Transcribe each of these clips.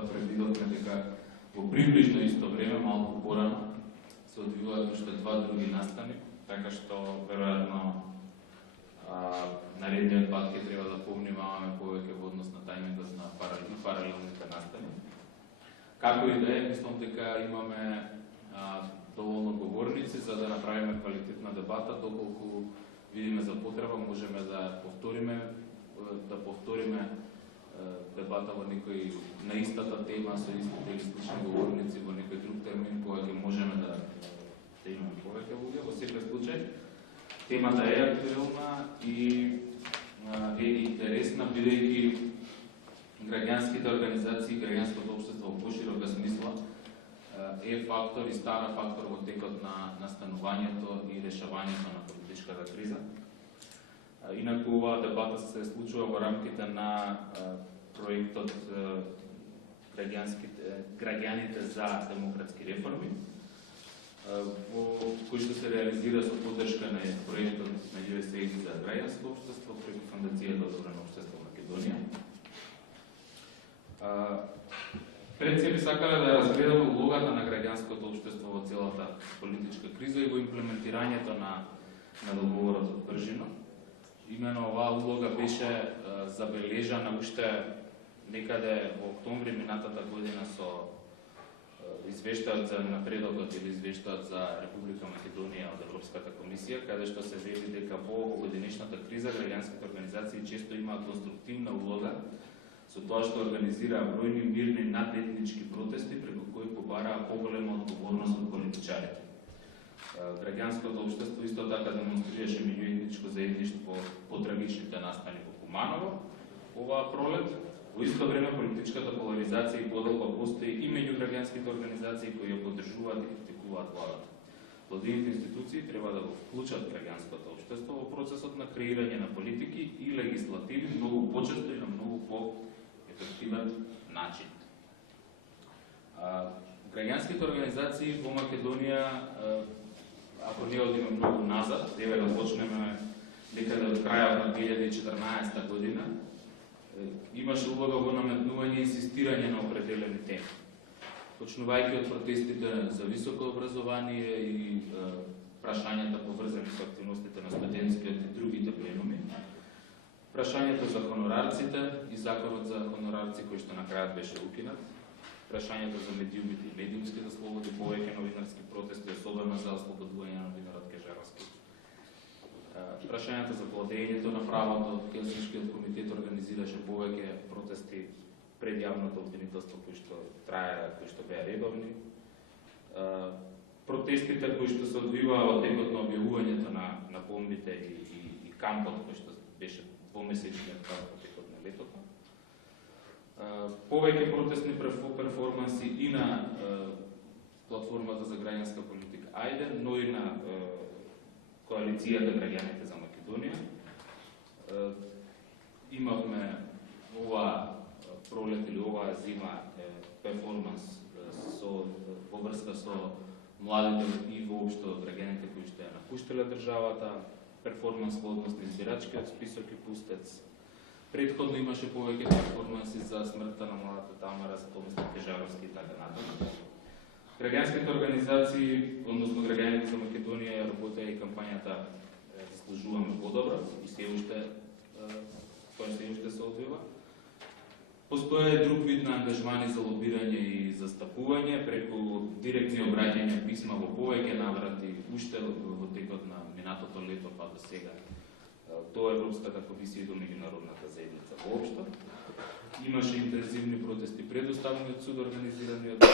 затоа предвидовме дека во приближно исто време, малку порано, се одвиваат уште два други настани, така што веројатно наредниот пат ќе треба да повнимаваме повеќе во однос на тајмингот на паралелните настани. Како и да е, мислам дека имаме доволно говорници за да направиме квалитетна дебата, доколку видиме за потреба, можеме да повториме дебата во некој на истата тема со истите или слични говорници во некој друг термин, кога ќе можеме да имаме повеќе луѓе. Во секој случај, темата е актуелна и е интересна, бидејќи граѓанските организации, граѓанското општество во поширока смисла е фактор и стара фактор во текот на настанувањето и решавањето на политичката криза. Инаку оваа дебата се случува во рамките на проектот Граѓаните за демократски реформи, во кој што се реализира со поддршка на проектот на USAID за граѓанско општество преку Фондацијата Отворено општество Македонија. Пред се би сакале да разгледаме улогата на граѓанското општество во целата политичка криза и во имплементирањето на договорот од Пржино. Имено оваа улога беше забележана уште некаде во октомври минатата година со извештајот за напредокот или извештајот за Република Македонија од Европската комисија, каде што се вели дека во овогодинешната криза граѓанските организации често имаат конструктивна улога со тоа што организираа бројни мирни надетнички протести преку кои побараа поголема одговорност од политичарите. Граѓанското општество исто така демонстрираше меѓуетничко заедништво по трагичните настани во Куманово оваа пролет. Во исто време политичката поларизација и поделба постои и меѓу граѓанските организации кои ја поддржуваат и критикуваат владата. Владините институции треба да го вклучат граѓанското општество во процесот на креирање на политики и легислативи многу почесто и на многу по-ефективен начин. Граѓанските организации во Македонија, ако не одиме многу назад, еве да почнеме некаде од крајот на 2014 година, имаше улога во наметнување и инсистирање на определени теми. Почнувајќи од протестите за високо образование и прашањата поврзани со активностите на студентскиот и другите пленуми, прашањето за хонорарците и законот за хонорарци кој што на крајот беше укинат, прашањето за медиумите и медиумските слободи, повеќе новинарски протести, особено за ослободување на новинарот Кежаровски. Прашањето за владењето на правото, Хелсиншкиот комитет организираше повеќе протести пред јавното обвинителство кои што трае, кои што беа редовни. Протестите кои што се одвиваа во текот на објавувањето на бомбите и кампот кој што беше двомесечниот камп во текот на летото. Повеќе протестни перформанси и на платформата за граѓанска политика Ајде, но и на коалицијата Граѓаните за Македонија. Имавме оваа пролет или оваа зима перформанс во врска со младите и воопшто граѓаните кои што ја напуштиле државата, перформанс во однос на избирачкиот список и пустец. Претходно имаше повеќе перформанси за смртта на младата Тамара, за Томислав Кежаровски и така натаму. Граѓанските организации, односно Граѓаните за Македонија, работеа и кампањата Заслужуваме подобро и тоа се уште се одвива. Постоја друг вид на ангажмани за лобирање и застапување преку директни обраќања писма во повеќе наврати уште во текот на минатото лето па до сега до Европската комисија и до меѓународната заедница воопшто. Имаше интензивни протести пред Уставниот суд организирани од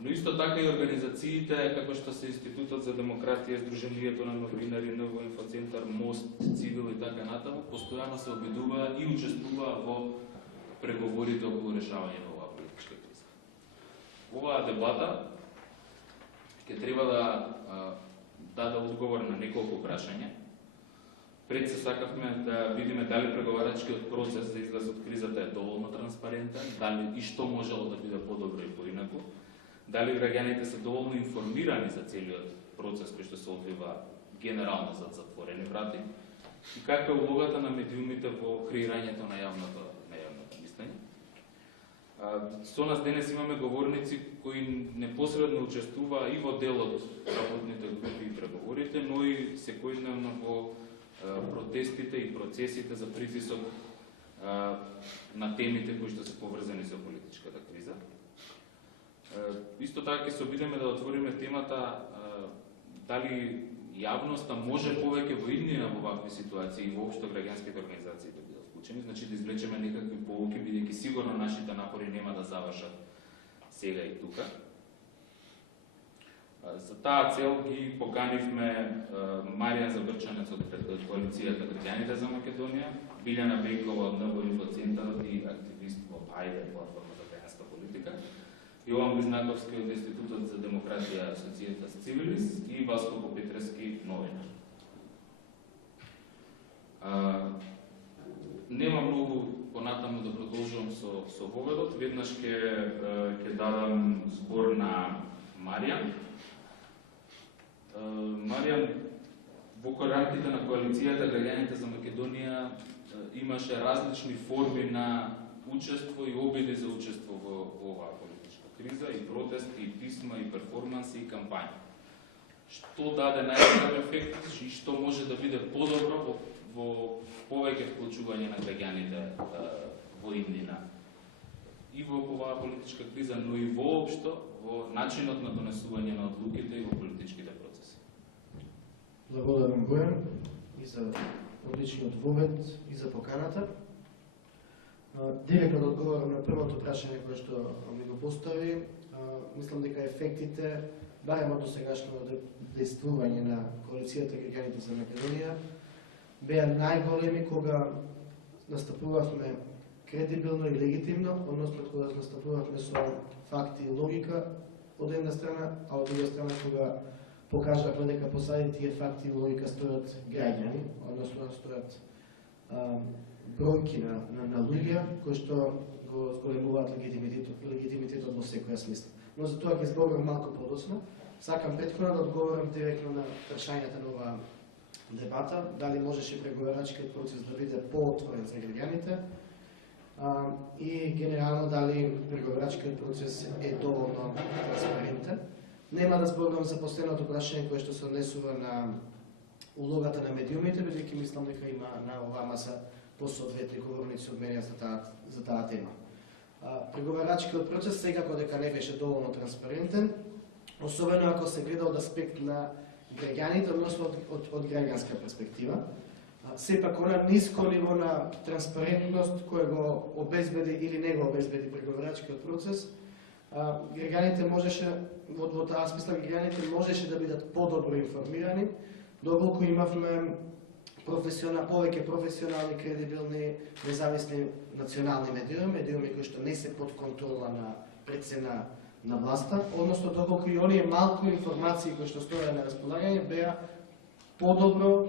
но исто така и организациите како што се Институтот за демократија, Сдруженијето на новинари, НВО Инфоцентар, МОСТ, Цивил и така натаму, постојано се обидуваа и учествуваа во преговорите околу решавање на оваа политичка криза. Оваа дебата ќе треба да даде одговор на неколку прашања. Пред се сакавме да видиме дали преговарачкиот процес за излез од кризата е доволно транспарентен, дали и што можело да биде подобро и поинаку, дали граѓаните се доволно информирани за целиот процес кој што се одвива генерално зад затворени врати и каква е улогата на медиумите во креирањето на јавното мислење. Со нас денес имаме говорници кои непосредно учествуваа и во дел од работните групи и преговорите, но и секојдневно во протестите и процесите за притисок на темите кои што се поврзани со политичката криза. Исто така ќе се обидеме да отвориме темата дали јавноста може повеќе во иднина во вакви ситуации и воопшто граѓанските организации да бидат вклучени, значи да извлечеме некакви поуки, бидејќи сигурно нашите напори нема да завршат сега и тука. За таа цел ги поканивме Маријан Забрчанец од коалицијата Граѓаните за Македонија, Билјана Бекова од НБО Инфоцентарот и активист во ПАјДЕ, платформа за граѓанска политика, Јован Близнаковски од Институтот за демократија Societas Civilis и Васко Попетрески, новинар. Нема многу понатаму да продолжувам со воведот. Веднаш ќе дадам збор на Маријан. Маријан, во рамките на коалицијата Граѓаните за Македонија имаше различни форми на учество и обиди за учество во оваа политичка криза, и протести, и писма, и перформанси, и кампањи. Што даде најголем ефект и што може да биде подобро во повеќе вклучување на граѓаните во иднина и во оваа политичка криза, но и воопшто во начинот на донесување на одлуките и во политичките процеси. Благодарам, Бојан, и за одличниот вовед и за поканата. Директно да одговорам на првото прашање кое што ми го постави. Мислам дека ефектите, барем од досегашно действување на коалицијата Граѓаните за Македонија, беа најголеми кога настапувавме кредибилно и легитимно, односно кога настапувавме со факти и логика од една страна, а од друга страна кога покажавме дека посади тие факти и логика стојат граѓани, односно стојат бројки на луѓе кои што го зголемуваат легитимитетот во секоја смисла. Но за тоа ќе зборувам малку подоцна. Сакам претходно да одговорам директно на прашањата на оваа дебата, дали можеше преговарачкиот процес да биде поотворен за граѓаните и генерално дали преговарачкиот процес е доволно транспарентен. Нема да зборувам за последното прашање кое што се однесува на улогата на медиумите, бидејќи мислам дека има на оваа маса посоодветни говорници од мене за таа тема. Преговарачкиот процес секако дека не беше доволно транспарентен, особено ако се гледа од аспект на граѓаните, односно од граѓанска перспектива. Сепак она ниско ниво на транспарентност кој го обезбеди или не го обезбеди преговарачкиот процес, граѓаните можеше, во таа смисла граѓаните можеше да бидат подобро информирани, доколку имавме повеќе професионални, кредибилни, независни национални медиуми кои што не се под контрола на прецена на власта, односно доколку и оние малку информации кои што стоја на располагање беа подобро,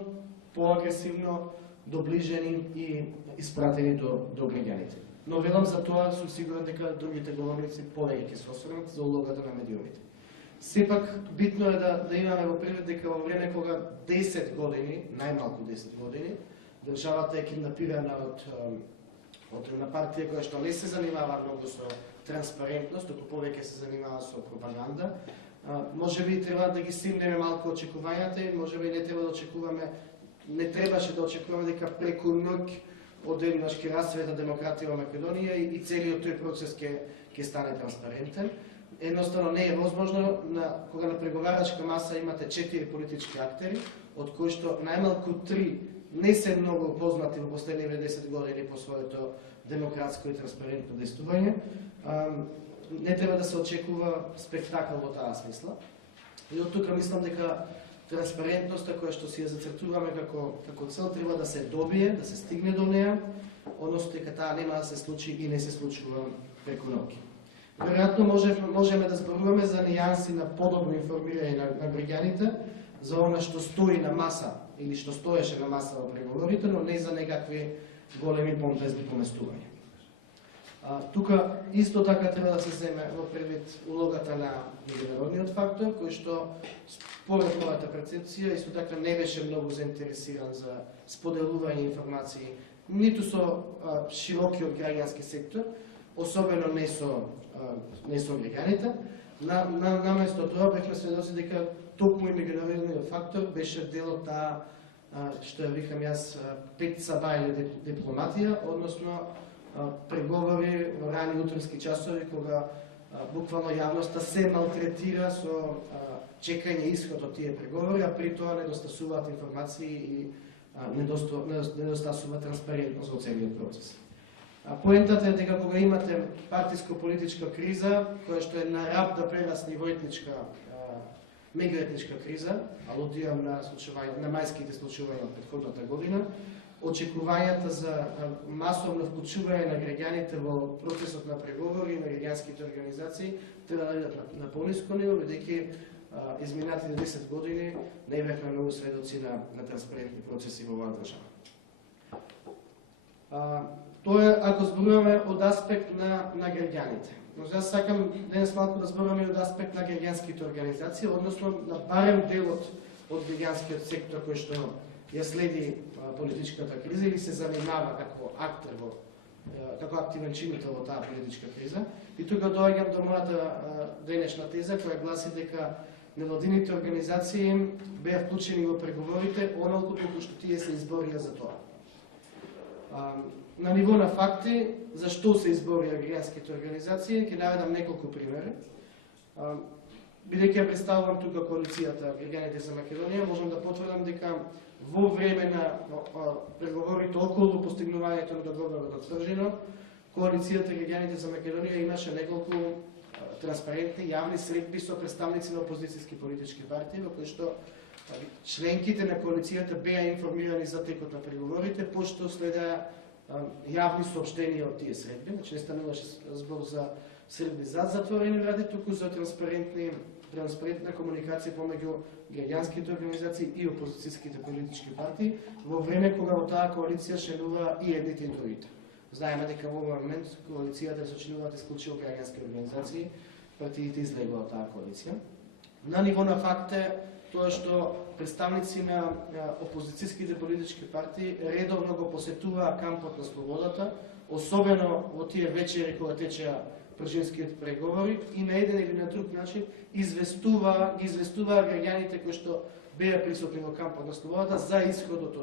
поагресивно доближени и испратени до граѓаните. Но велам за тоа сум сигурен дека другите говорници повеќе ќе се осврнат за улогата на медиумите. Сепак битно е да имаме во предвид дека во време кога 10 години, најмалку 10 години, државата е киднапирана од една партија која што не се занимава многу со транспарентност, туку повеќе се занимава со пропаганда. Можеби треба да ги симнеме малку очекувањата и можеби не требаше да очекуваме дека преку ноќ одеднаш ќе расцвета демократија во Македонија и целиот тој процес ќе стане транспарентен. Едноставно не е возможно кога на преговарачка маса имате 4 политички актери, од кои што најмалку 3 не се многу познати во последниве 10 години по своето демократско и транспарентно действување. Не треба да се очекува спектакл во таа смисла. И од тука мислам дека транспарентноста која што си ја зацртуваме како цел треба да се добие, да се стигне до неа, односно дека таа нема да се случи и не се случува преку ноќ. Веројатно можеме да зборуваме за нијанси на подобро информирање на граѓаните за она што стои на маса или што стоеше на маса во преговорите, но не за некакви големи помпезни поместувања. Тука исто така треба да се земе во предвид улогата на меѓународниот фактор, кој што според мојата перцепција исто така не беше многу заинтересиран за споделување информации ниту со широкиот граѓански сектор, особено не со граѓаните. Наместо тоа бевме сведоци дека токму и меѓународниот фактор беше дел од таа, што ја викам јас, пет саба или дипломатија, односно преговори во рани утрински часови, кога буквално јавноста се малтретира со чекање исход од тие преговори, а при тоа недостасуваат информации и недостасува транспарентност во целиот процес. Поентата е дека кога имате партиско-политичка криза, која што е на раб да прерасне во мегаетничка криза, алудирам на мајските случувања од претходната година, очекувањата за масовно вклучување на граѓаните во процесот на преговори и на граѓанските организации треба да бидат на пониско ниво, бидејќи изминатите 10 години не бевме многу сведоци на транспарентни процеси во оваа држава. Тоа е ако зборуваме од аспект на граѓаните. Но јас сакам денес малку да зборуваме од аспект на граѓанските организации, односно на барем делот од граѓанскиот сектор кој што ја следи политичката криза или се занимава како актер како активен чинител во таа политичка криза. И тука доаѓам до мојата денешна теза која гласи дека невладините организации беа вклучени во преговорите онолку колку што тие се изборија за тоа. На ниво на факти, зашто се изборија граѓанските организации, ќе наведам неколку примери. Бидејќи ја представувам тука коалицијата Граѓаните за Македонија, можам да потврдам дека во време на преговорите околу постигнувањето на договорот од Пржино, коалицијата Граѓаните за Македонија имаше неколку транспарентни јавни средби со представници на опозицијски политички партии, во кои што членките на коалицијата беа информирани за текот на преговорите, пошто следеа јавни соопштенија од тие средби, значи не стануваше збор за средби зад затворени врати, туку за транспарентна комуникација помеѓу граѓанските организации и опозицијските политички партии, во време кога во таа коалиција членува и едните и другите. Знаеме дека во овој момент коалицијата се членуваат исклучиво граѓански организации, партиите излегува од таа коалиција. На ниво на факт е тоа што представници на опозицијските политички партии редовно го посетуваа кампот на слободата, особено во тие вечери кога течеа пржинскиот преговори и на еден или на друг начин известуваа граѓаните кои што беа присутни во кампот на слободата за исходот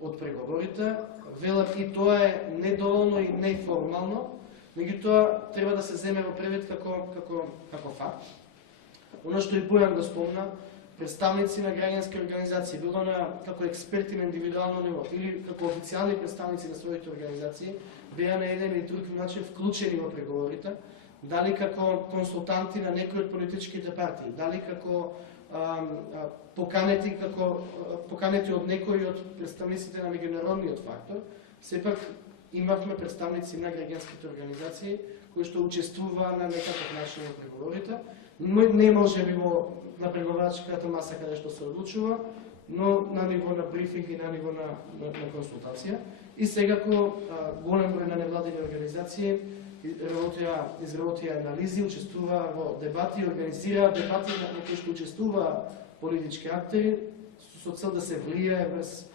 од преговорите. Велат и тоа е недоволно и неформално, меѓутоа треба да се земе во превид како факт. Оно што и Бојан го спомна, представници на граѓански организации, било како експерти на индивидуално ниво или како официјални представници на своите организации, беа на еден или друг начин вклучени во преговорите, дали како консултанти на некои од политичките партии, дали како поканети од некои од представниците на меѓународниот фактор. Сепак имавме представници на граѓанските организации кои што учествуваа на некаков начин во преговорите. Не може би на преговарачката маса каде што се одлучува, но на ниво на брифинг и на ниво на консултација. И секако голем број на невладини организации изработија анализи, учествуваа во дебати, организираа дебати на кои што учествуваа политички актери со цел да се влијае врз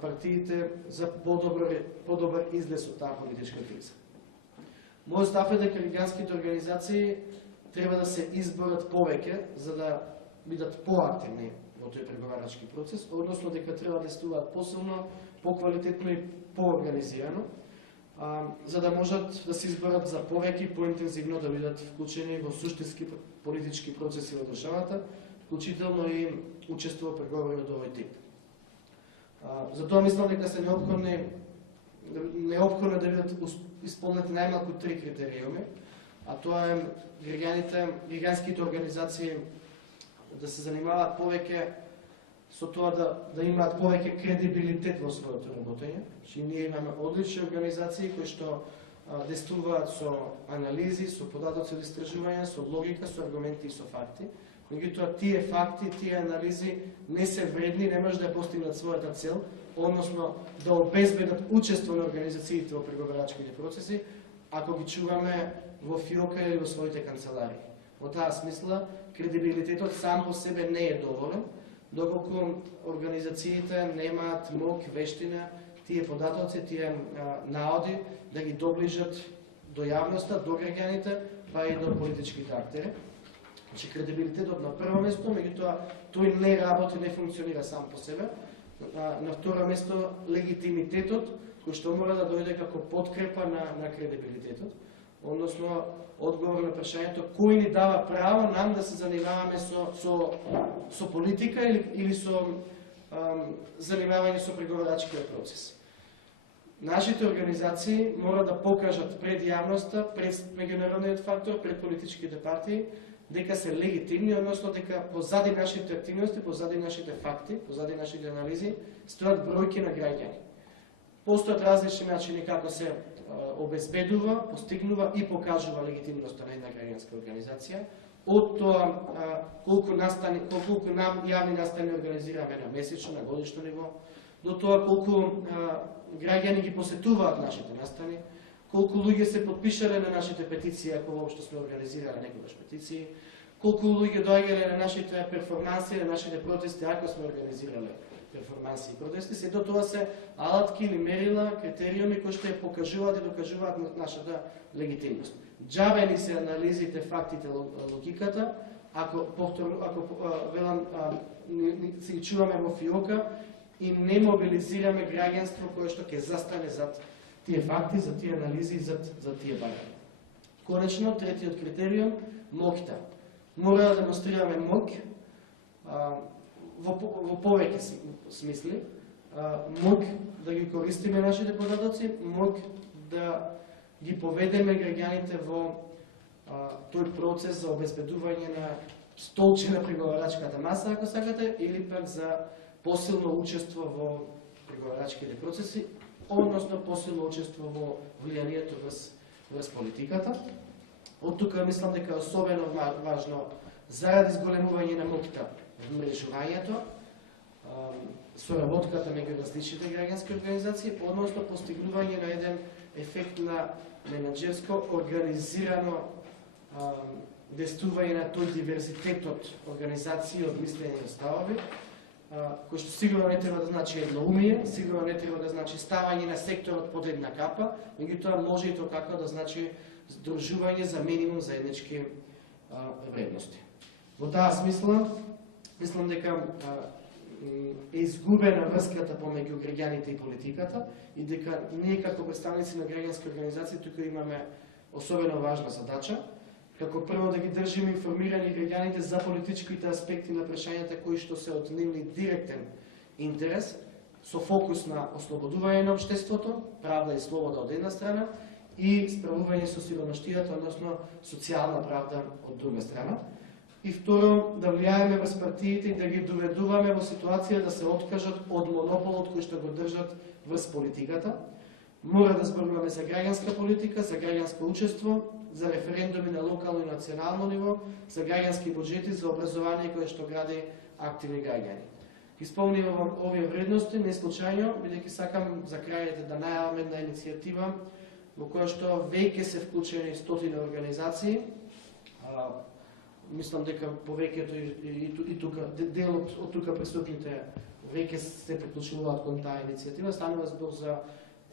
партиите за подобар излез од таа политичка криза. Мојот став е дека граѓанските организации треба да се изборат повеќе за да бидат поактивни во тој преговарачки процес, односно дека треба да действуваат посилно, поквалитетно и поорганизирано, за да можат да се изборат за повеќе и поинтензивно да бидат вклучени во суштински политички процеси во државата, вклучително и учество во преговори од овој тип. Затоа мислам дека се неопходно да бидат исполнети најмалку 3 критериуми, а тоа е граѓанските организации да се занимаваат повеќе со тоа да имаат повеќе кредибилитет во своето работење. Ние имаме одлични организации кои што действуваат со анализи, со податоци од истражувања, со логика, со аргументи и со факти. Меѓутоа тие факти, тие анализи не се вредни, не може да постигнат својата цел, односно да обезбедат учество на организациите во преговарачките процеси, ако ги чуваме во фиока или во своите канцеларии. Во таа смисла, кредибилитетот сам по себе не е доволен, доколку организациите немаат моќ, вештина, тие податоци, тие наоди да ги доближат до јавноста, до граѓаните, па и до политичките актери. Значи кредибилитетот на прво место, меѓутоа тој не работи, не функционира сам по себе. На второ место легитимитетот, кој што мора да дојде како подкрепа на кредибилитетот, односно одговор на прашањето кој ни дава право нам да се занимаваме со политика или со занимавање со преговарачкиот процес. Нашите организации мора да покажат пред јавноста, пред меѓународниот фактор, пред политичките партии, дека се легитимни, односно дека позади нашите активности, позади нашите факти, позади нашите анализи, стојат бројки на граѓани. Постојат различни начини како се обезбедува, постигнува и покажува легитимноста на една граѓанска организација, од тоа колку јавни настани организираме на месечно, на годишно ниво, до тоа колку граѓани ги посетуваат нашите настани, колку луѓе се подпишале на нашите петиции, ако воопшто сме организирале некогаш петиции, колку луѓе доаѓале на нашите перформанси, на нашите протести, ако сме организирале перформанси и протести, се до тоа се алатки или мерила, критериуми кои што ја покажуваат и докажуваат нашата легитимност. Џабе ни се анализите, фактите, логиката, ако велам се ги чуваме во фиока и не мобилизираме граѓанство кое што ќе застане зад тие факти, за тие анализи, за тие барања. Конечно, третиот критериум, моќта. Мора да демонстрираме моќ во повеќе смисли, моќ да ги користиме нашите податоци, моќ да ги поведеме граѓаните во тој процес за обезбедување на столче на преговарачката маса, ако сакате, или пак за посилно учество во преговарачките процеси, односно посилно учество во влијанието врз политиката. Од тука мислам дека е особено важно заради зголемување на моќта вмрежувањето, соработката меѓу различните граѓански организации, односно постигнување на еден ефект на менаџерско организирано действување на тој диверзитет од организации, од мислење и ставови, кој што сигурно не треба да значи едноумие, сигурно не треба да значи ставање на секторот под една капа, меѓутоа може и тоа како да значи здружување за минимум заеднички вредности. Во таа смисла, мислам дека е изгубена врската помеѓу граѓаните и политиката и дека ние како представници на граѓански организации тука имаме особено важна задача, како прво да ги држиме информирани граѓаните за политичките аспекти на прашањата кои што се од нивни директен интерес, со фокус на ослободување на општеството, правда и слобода од една страна, и справување со сиромаштијата, односно социјална правда од друга страна. И второ, да влијаеме врз партиите и да ги доведуваме во ситуација да се откажат од монополот кој што го држат врз политиката. Мора да зборуваме за граѓанска политика, за граѓанско учество, за референдуми на локално и национално ниво, за граѓански буџети, за образование кое што гради активни граѓани. Исполнувам овие вредности не случајно, бидејќи сакам за крајете да најавам една иницијатива во која што веќе се вклучени стотина организации. Мислам дека повеќето и тука делот од тука присутните веќе се приклучуваат кон таа иницијатива. Станува збор за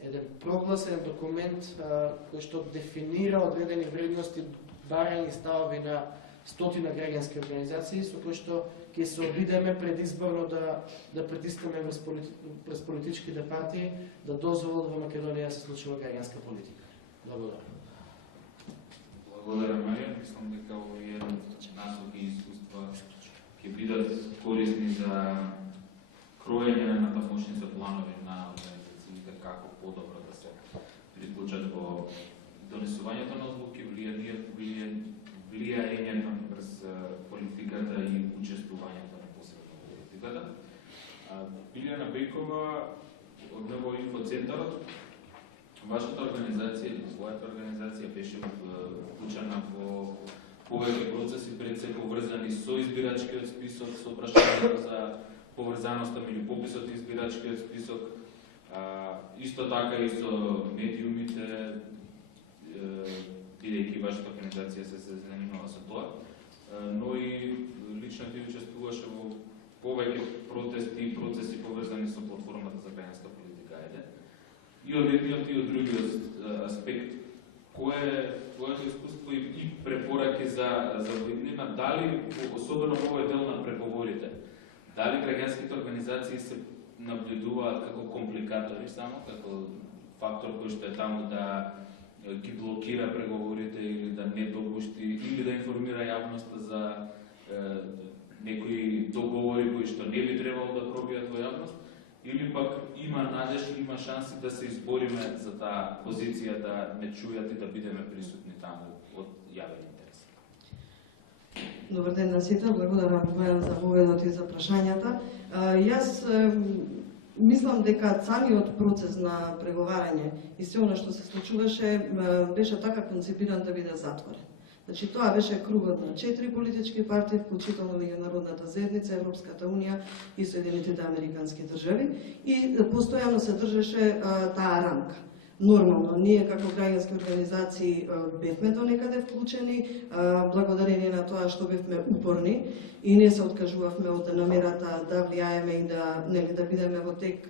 еден проглас, еден документ кој што дефинира одредени вредности, барања и ставови на стотина граѓански организации, со кои што ќе се обидеме предизборно да притискаме през политичките партии да дозволат во Македонија да се случува граѓанска политика. Благодарам. Благодарам, Марија. Мислам дека овие насоки и искуства ќе бидат корисни за кроење на натамошните планови на организациите како подобро да се приклучат во донесувањето на одлуки, влијањето врз политиката и учествувањето непосредно во политиката. Билјана Бејкова од НВО Инфоцентарот, вашата организација или својата организација беше вклучена во повеќе процеси пред се поврзани со избирачкиот список, со прашањето за поврзаноста меѓу пописот и избирачкиот список, исто така и со медиумите, бидејќи вашата организација се занимава со тоа, но и лично ти учествуваше во повеќе протести и процеси поврзани со платформата за граѓанска политика. и од едниот и од другиот аспект. Кое е твоето искуство и препораки за иднина, дали, особено во овој дел на преговорите, дали граѓанските организации се наблюдуваат како компликатори само, како фактор кој што е таму да ги блокира преговорите или да не допушти, или да информира јавноста за некои договори кои што не би требало да пробијат во јавност, или пак има надеж, има шанси да се избориме за таа позиција, да не чујат и да бидеме присутни таму од јавен интерес. Добар ден на сите, благодарам за поведот и за прашањата. Јас мислам дека самиот процес на преговарање и се она што се случуваше беше така концепиран да биде затворен. Значи, тоа беше кругот на 4 политички партии, вклучително Меѓународната заедница, Европската унија и Соединетите американски држави, и постојано се држеше таа рамка. Нормално, ние како граѓански организации бевме до некаде вклучени, благодарение на тоа што бевме упорни и не се откажувавме од намерата да влијаеме и да бидеме во тек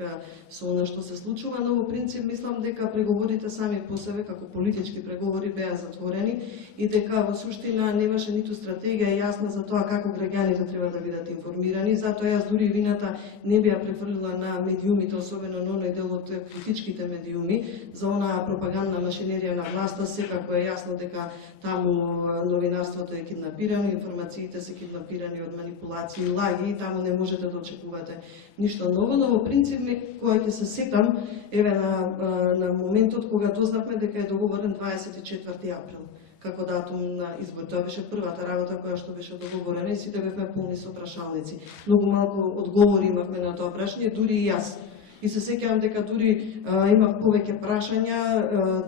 со она што се случува, но во принцип мислам дека преговорите сами по себе како политички преговори беа затворени и дека во суштина немаше ниту стратегија јасна за тоа како граѓаните треба да бидат информирани, затоа јас дури вината не би ја префрлила на медиумите, особено на оној дел од критичките медиуми, за онаа пропагандна машинерија на власта. Секако е јасно дека таму новинарството е киднапирано, информациите се киднапирани од манипулации и лаги, и таму не можете да очекувате ништо ново, но во принцип кога ќе се сетам еве на моментот кога дознавме дека е договорен 24 април како датум на избор. Тоа беше првата работа која што беше договорена и сите бевме полни со прашалници. Многу малку одговори имавме на тоа прашање, дури и јас. И се сеќавам дека дури имав повеќе прашања,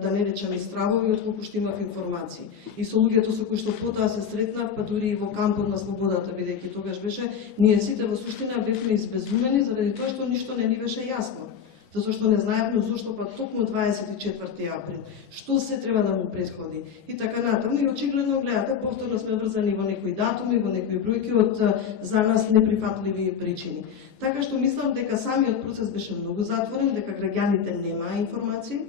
да не речам и стравови, отколку што имав информации. И со луѓето со кои што потоа се сретнав, па дури и во кампот на слободата, бидејќи тогаш беше, ние сите во суштина бевме избезумени заради тоа што ништо не ни беше јасно. Затоа што не знаевме зошто па токму 24 април, што се треба да му претходи и така натаму. И очигледно гледате, повторно сме врзани во некои датуми, во некои бројки од за нас неприфатливи причини. Така што мислам дека самиот процес беше многу затворен, дека граѓаните немаа информации,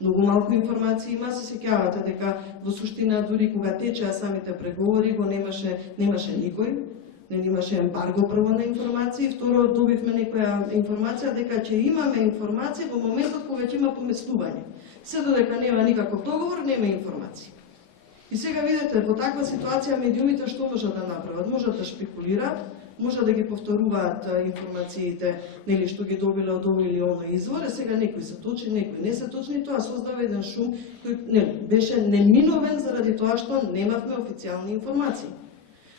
многу малку информации има. Се сеќавате дека во суштина дури кога течеа самите преговори го немаше никој. Не имаше ембарго прво на информации, второ добивме некоја информација дека ќе имаме информации во моментот кога ќе има поместување. Се додека нема никаков договор, нема информации. И сега видите, во таква ситуација медиумите што можат да направат? Можат да шпекулираат, можат да ги повторуваат информациите, нели што ги добиле од овој или оној извор, сега некои се точни, некои не се точни, тоа создава еден шум кој беше неминовен заради тоа што немавме официјални информации.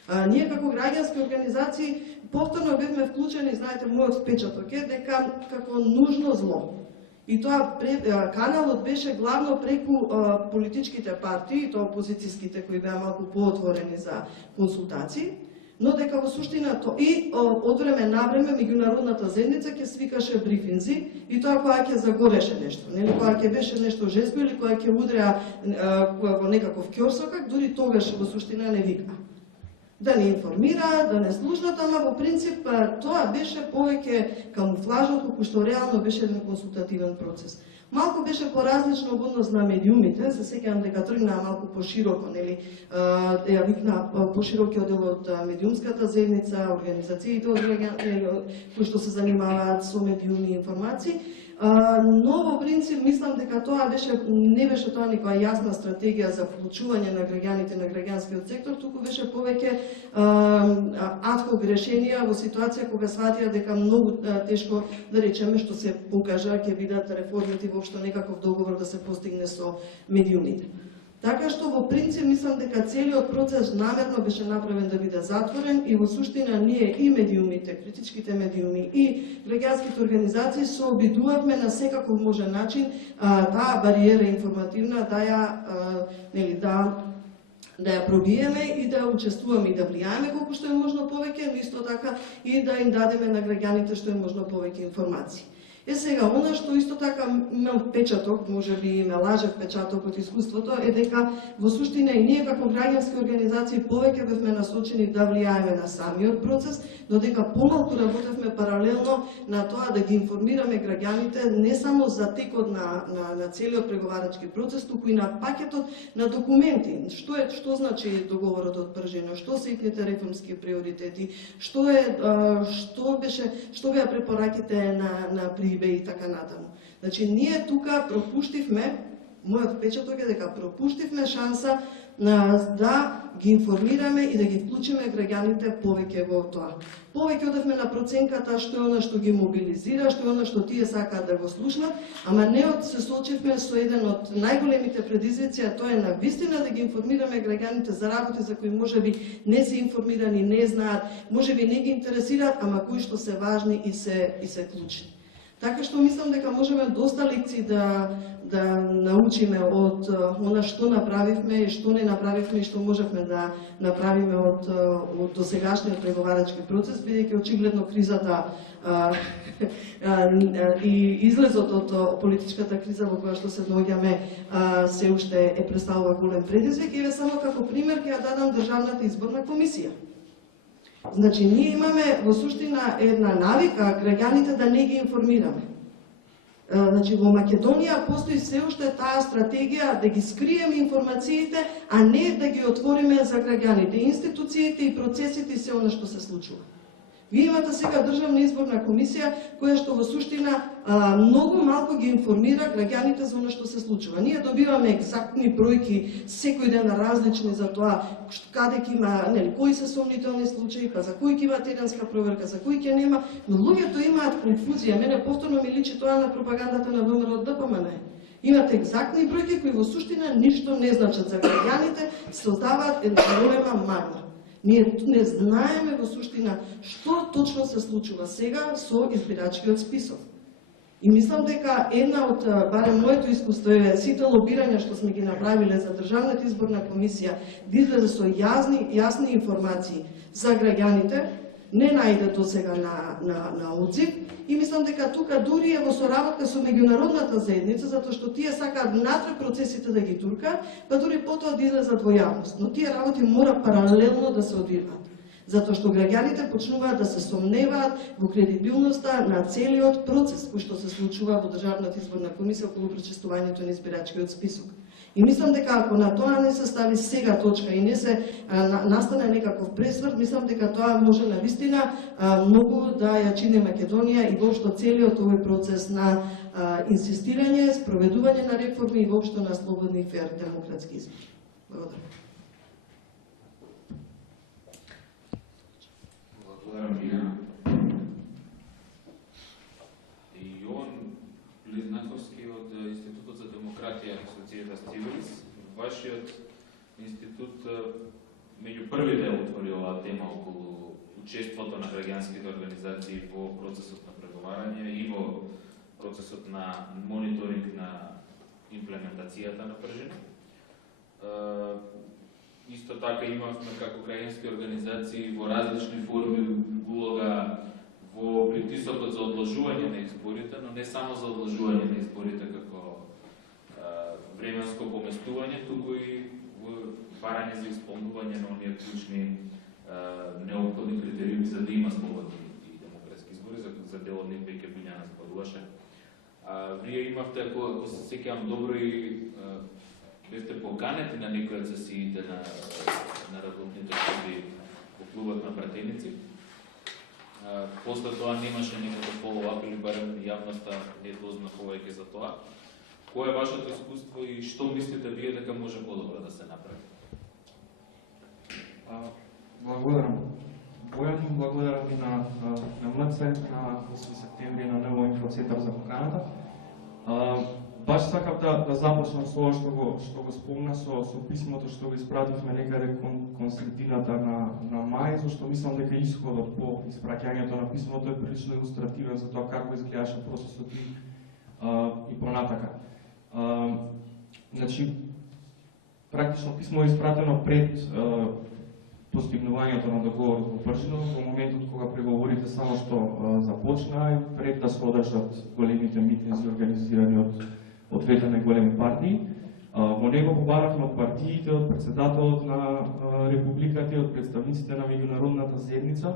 Ние како граѓански организации повторно бевме вклучени, знаете, мојот впечаток е дека како нужно зло. И тоа каналот беше главно преку политичките партии, тоа опозицијските кои беа малку поотворени за консултации, но дека во суштина и од време на време Меѓународната заедница ќе свикаше брифинзи и тоа кога ќе загореше нешто, нели, кога ќе беше нешто жеско или кога ќе удреа во некаков ќорсокак, дури тогаш во суштина не вика. Да не информира, да не слушнат, ама во принцип тоа беше повеќе камуфлажа, отколку што реално беше еден консултативен процес. Малку беше поразлично во однос на медиумите, се сеќавам дека тргнаа малку пошироко, нели, ја викна поширокиот дел од медиумската заедница, организациите кои што се занимаваат со медиуми и информации. Но во принцип мислам дека тоа не беше тоа некоја јасна стратегија за вклучување на граѓаните на граѓанскиот сектор, туку беше повеќе адхок решенија во ситуација кога сватија дека многу тешко, да речеме, што се покажа ќе бидат реформите воопшто некаков договор да се постигне со медиумите. Така што во принцип мислам дека целиот процес намерно беше направен да биде затворен и во суштина ние и медиумите, критичките медиуми и граѓанските организации се обидувавме на секаков можен начин таа бариера информативна да ја пробиеме и да учествуваме и да влијаеме колку што е можно повеќе, но исто така и да им дадеме на граѓаните што е можно повеќе информации. Сега, она што исто така ме впечаток, може би ме лаже впечаток од искуството, е дека во суштина и ние како граѓански организации повеќе бевме насочени да влијаеме на самиот процес, но дека помалку работевме паралелно на тоа да ги информираме граѓаните не само за текот на целиот преговарачки процес, туку и на пакетот на документи. Што значи договорот од Пржино, што се итните реформски приоритети, што беа препораките на ПРИБЕ и така натаму. Значи, ние тука пропуштивме, мојот впечаток е дека пропуштивме шанса да ги информираме и да ги вклучиме граѓаните повеќе во тоа. Повеќе одевме на проценката што е она што ги мобилизира, што е она што тие сакаат да го слушнат, ама не се соочивме со еден од најголемите предизвици, а тоа е навистина да ги информираме граѓаните за работи за кои можеби не се информирани, не знаат, можеби не ги интересираат, ама кои што се важни и се клучни. Така што мислам дека можеме доста лекции да научиме од она што направивме и што не направивме и што можевме да направиме од досегашниот преговарачки процес, бидејќи очигледно кризата и излезот од политичката криза во која што се наоѓаме се уште е представува голем предизвик. И само како пример ќе ја дадам Државната изборна комисија. Значи, ние имаме во суштина една навика граѓаните да не ги информираме. Значи, во Македонија постои се уште таа стратегија да ги скриеме информациите, а не да ги отвориме за граѓаните, институциите и процесите и се она што се случува. Вие имате сега Државна изборна комисија која што во суштина многу малку ги информира граѓаните за она што се случува. Ние добиваме екзактни бројки секој ден различни за тоа каде ќе има, кои се сомнителни случаи, па за кои ќе има теренска проверка, за кои ќе нема, но луѓето имаат конфузија. Мене повторно ми личи тоа на пропагандата на ВМРО ДПМН. Имате екзактни бројки кои во суштина ништо не значат за граѓаните, создаваат една голема магла. Ние не знаеме во суштина што точно се случува сега со избирачкиот список. И мислам дека една од, барем моето искуство е сите лобирања што сме ги направиле за Државната изборна комисија, да излезе со јасни информации за граѓаните, не најде до сега на одзив. И мислам дека тука дури е во соработка со меѓународната заедница, затоа што тие сакаат внатре процесите да ги туркаат, па дури потоа да излезат во јавност. Но тие работи мора паралелно да се одвиваат. Затоа што граѓаните почнуваат да се сомневаат во кредибилноста на целиот процес кој што се случува во Државната изборна комисија околу пречистувањето на избирачкиот список. И мислам дека ако на тоа не се стави сега точка и не се настане некаков пресврт, мислам дека тоа може навистина многу да ја чини Македонија и воопшто целиот овој процес на инсистирање, спроведување на реформи и воопшто на слободни и фер демократски избори. Благодарам. Благодарам ви. Јован Близнаковски од Институтот за демократија и Societas Civilis. Вашиот институт меѓу првите отвори оваа тема околу учеството на граѓанските организации во процесот на преговарање и во процесот на мониторинг на имплементацијата на Пржино. Исто така имавме како граѓански организации во различни форми улога во притисокот за одложување на изборите, но не само за одложување на изборите како временско поместување, туку и во барање за исполнување на оние клучни неопходни критериуми за да има слободни и демократски избори, за дел од нив веќе Билјана зборуваше. Вие имавте, ако се сеќавам добро, и бевте поканети на некои од сесиите на работните групи во клубот на пратеници. После тоа немаше некој фоллоуап или барем јавноста не дозна повеќе за тоа. Кое е вашето искуство и што мислите вие дека може подобро да се направи? Благодарам. Бојан, благодарам и на МЦ, на 8 септември, на Нево Инфоцентар за поканата. Баш сакав да започнам со ова што го спомна со писмото што го испративме некаде кон средината на мај, зашто мислам дека исходот по испраќањето на писмото е прилично илустративен за тоа како изгледаше процесот и понатака. Значи, практично писмо е испратено пред постигнувањето на договорот во Пржино во моментот кога преговорите само што започнаа, пред да се одржат големите митинзи организирани од двете најголеми партии. Во него побаравме од партиите, од председателот на Републиката и од представниците на меѓународната заедница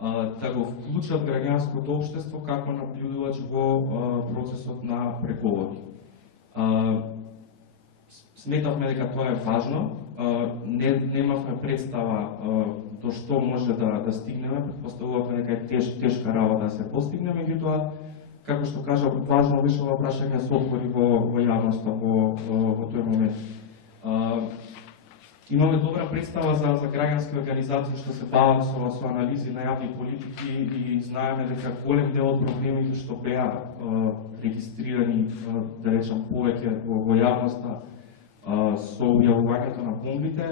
да го вклучат граѓанското општество како наблюдувач во процесот на преговори. Сметавме дека тоа е важно. Немавме представа до што може да стигнеме, предпоставувавме дека е тешка работа да се постигне, меѓутоа, како што кажа, важно беше ова прашање се отвори во јавноста во тој момент. Имаме добра представа за граѓански организации што се бават со анализи на јавни политики и знаеме дека голем дел од проблемите што беа регистрирани, да речам, повеќе во јавноста со ујавувањето на бомбите,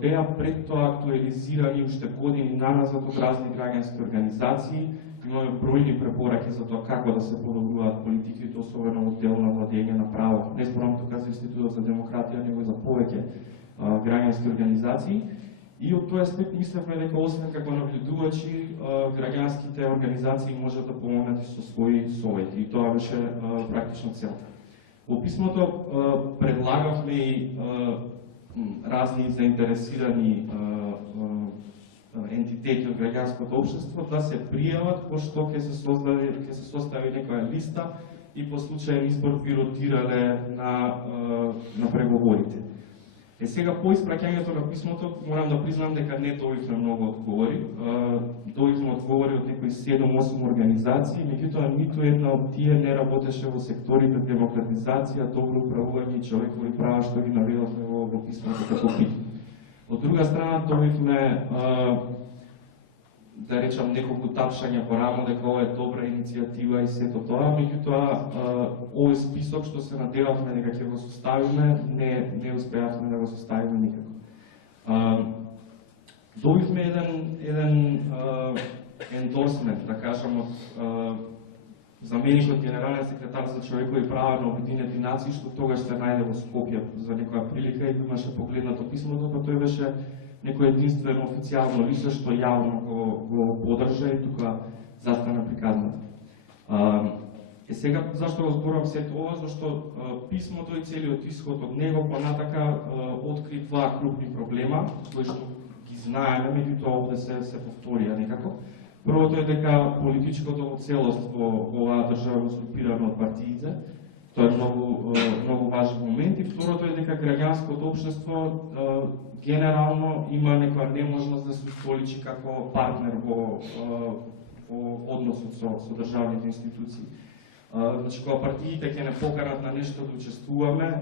беа пред тоа актуализирани уште години наназад од разни граѓански организации. Имаме бројни препораки за тоа како да се подобруваат политиките, особено во дел на владење на право. Не зборам тука за Институтот за демократија, него и за повеќе граѓански организации. И од тој аспект мислевме дека освен како наблюдувачи, граѓанските организации можат да помогнат и со своји совети. И тоа беше практично целта. Во писмото предлагавме и разни заинтересирани ентитети од граѓанското општество да се пријават, пошто ќе се состави некоја листа и по случаен избор би ротирале на преговорите. Сега по испраќањето на писмото морам да признам дека не добивме многу одговори. Добивме одговори од некои 7-8 организации, меѓутоа ниту една од тие не работеше во секторите демократизација, добро управување и човекови права, што ги наведовме во писмото како питање. Од друга страна добивме да речам неколку тапшања по рамо дека ова е добра иницијатива и сето тоа, меѓутоа овој список што се надевавме дека ќе го составиме, не успеавме да го составиме никако. Добивме еден ендорсмент, да кажам, од заменикот генерален секретар за човекови права на Обединети нации, што тогаш се најде во Скопје за некоја прилика и имаше погледнато писмото, па тој беше некој единствено официјално лице што јавно го поддржа и тука застана приказната. Сега, зашто го зборувам сето ова? Зашто писмото и целиот исход од него понатака откри два крупни проблема, кои што ги знаеме, меѓутоа овде се повторија некако. Првото е дека политичкото во целост во оваа држава е узурпирано од партиите. Тоа е многу важен момент. И второто е дека граѓанското општество генерално има некоја неможност да се устоличи како партнер во односот со државните институции. Значи, кога партиите ќе не поканат на нешто да учествуваме,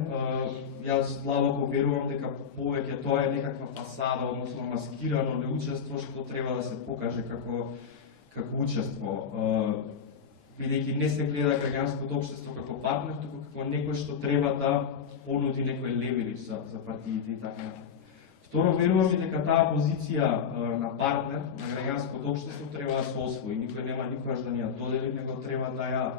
јас длабоко верувам дека повеќе тоа е некаква фасада, односно маскирано неучество што треба да се покаже како учество. Бидејќи не се гледа граѓанското општество како партнер, туку како некој што треба да понуди некој левери за партиите и така натаму. Второ, верувам и дека таа позиција на партнер на граѓанското општество треба да се освои. Никој нема никогаш да ни ја додели, него треба да ја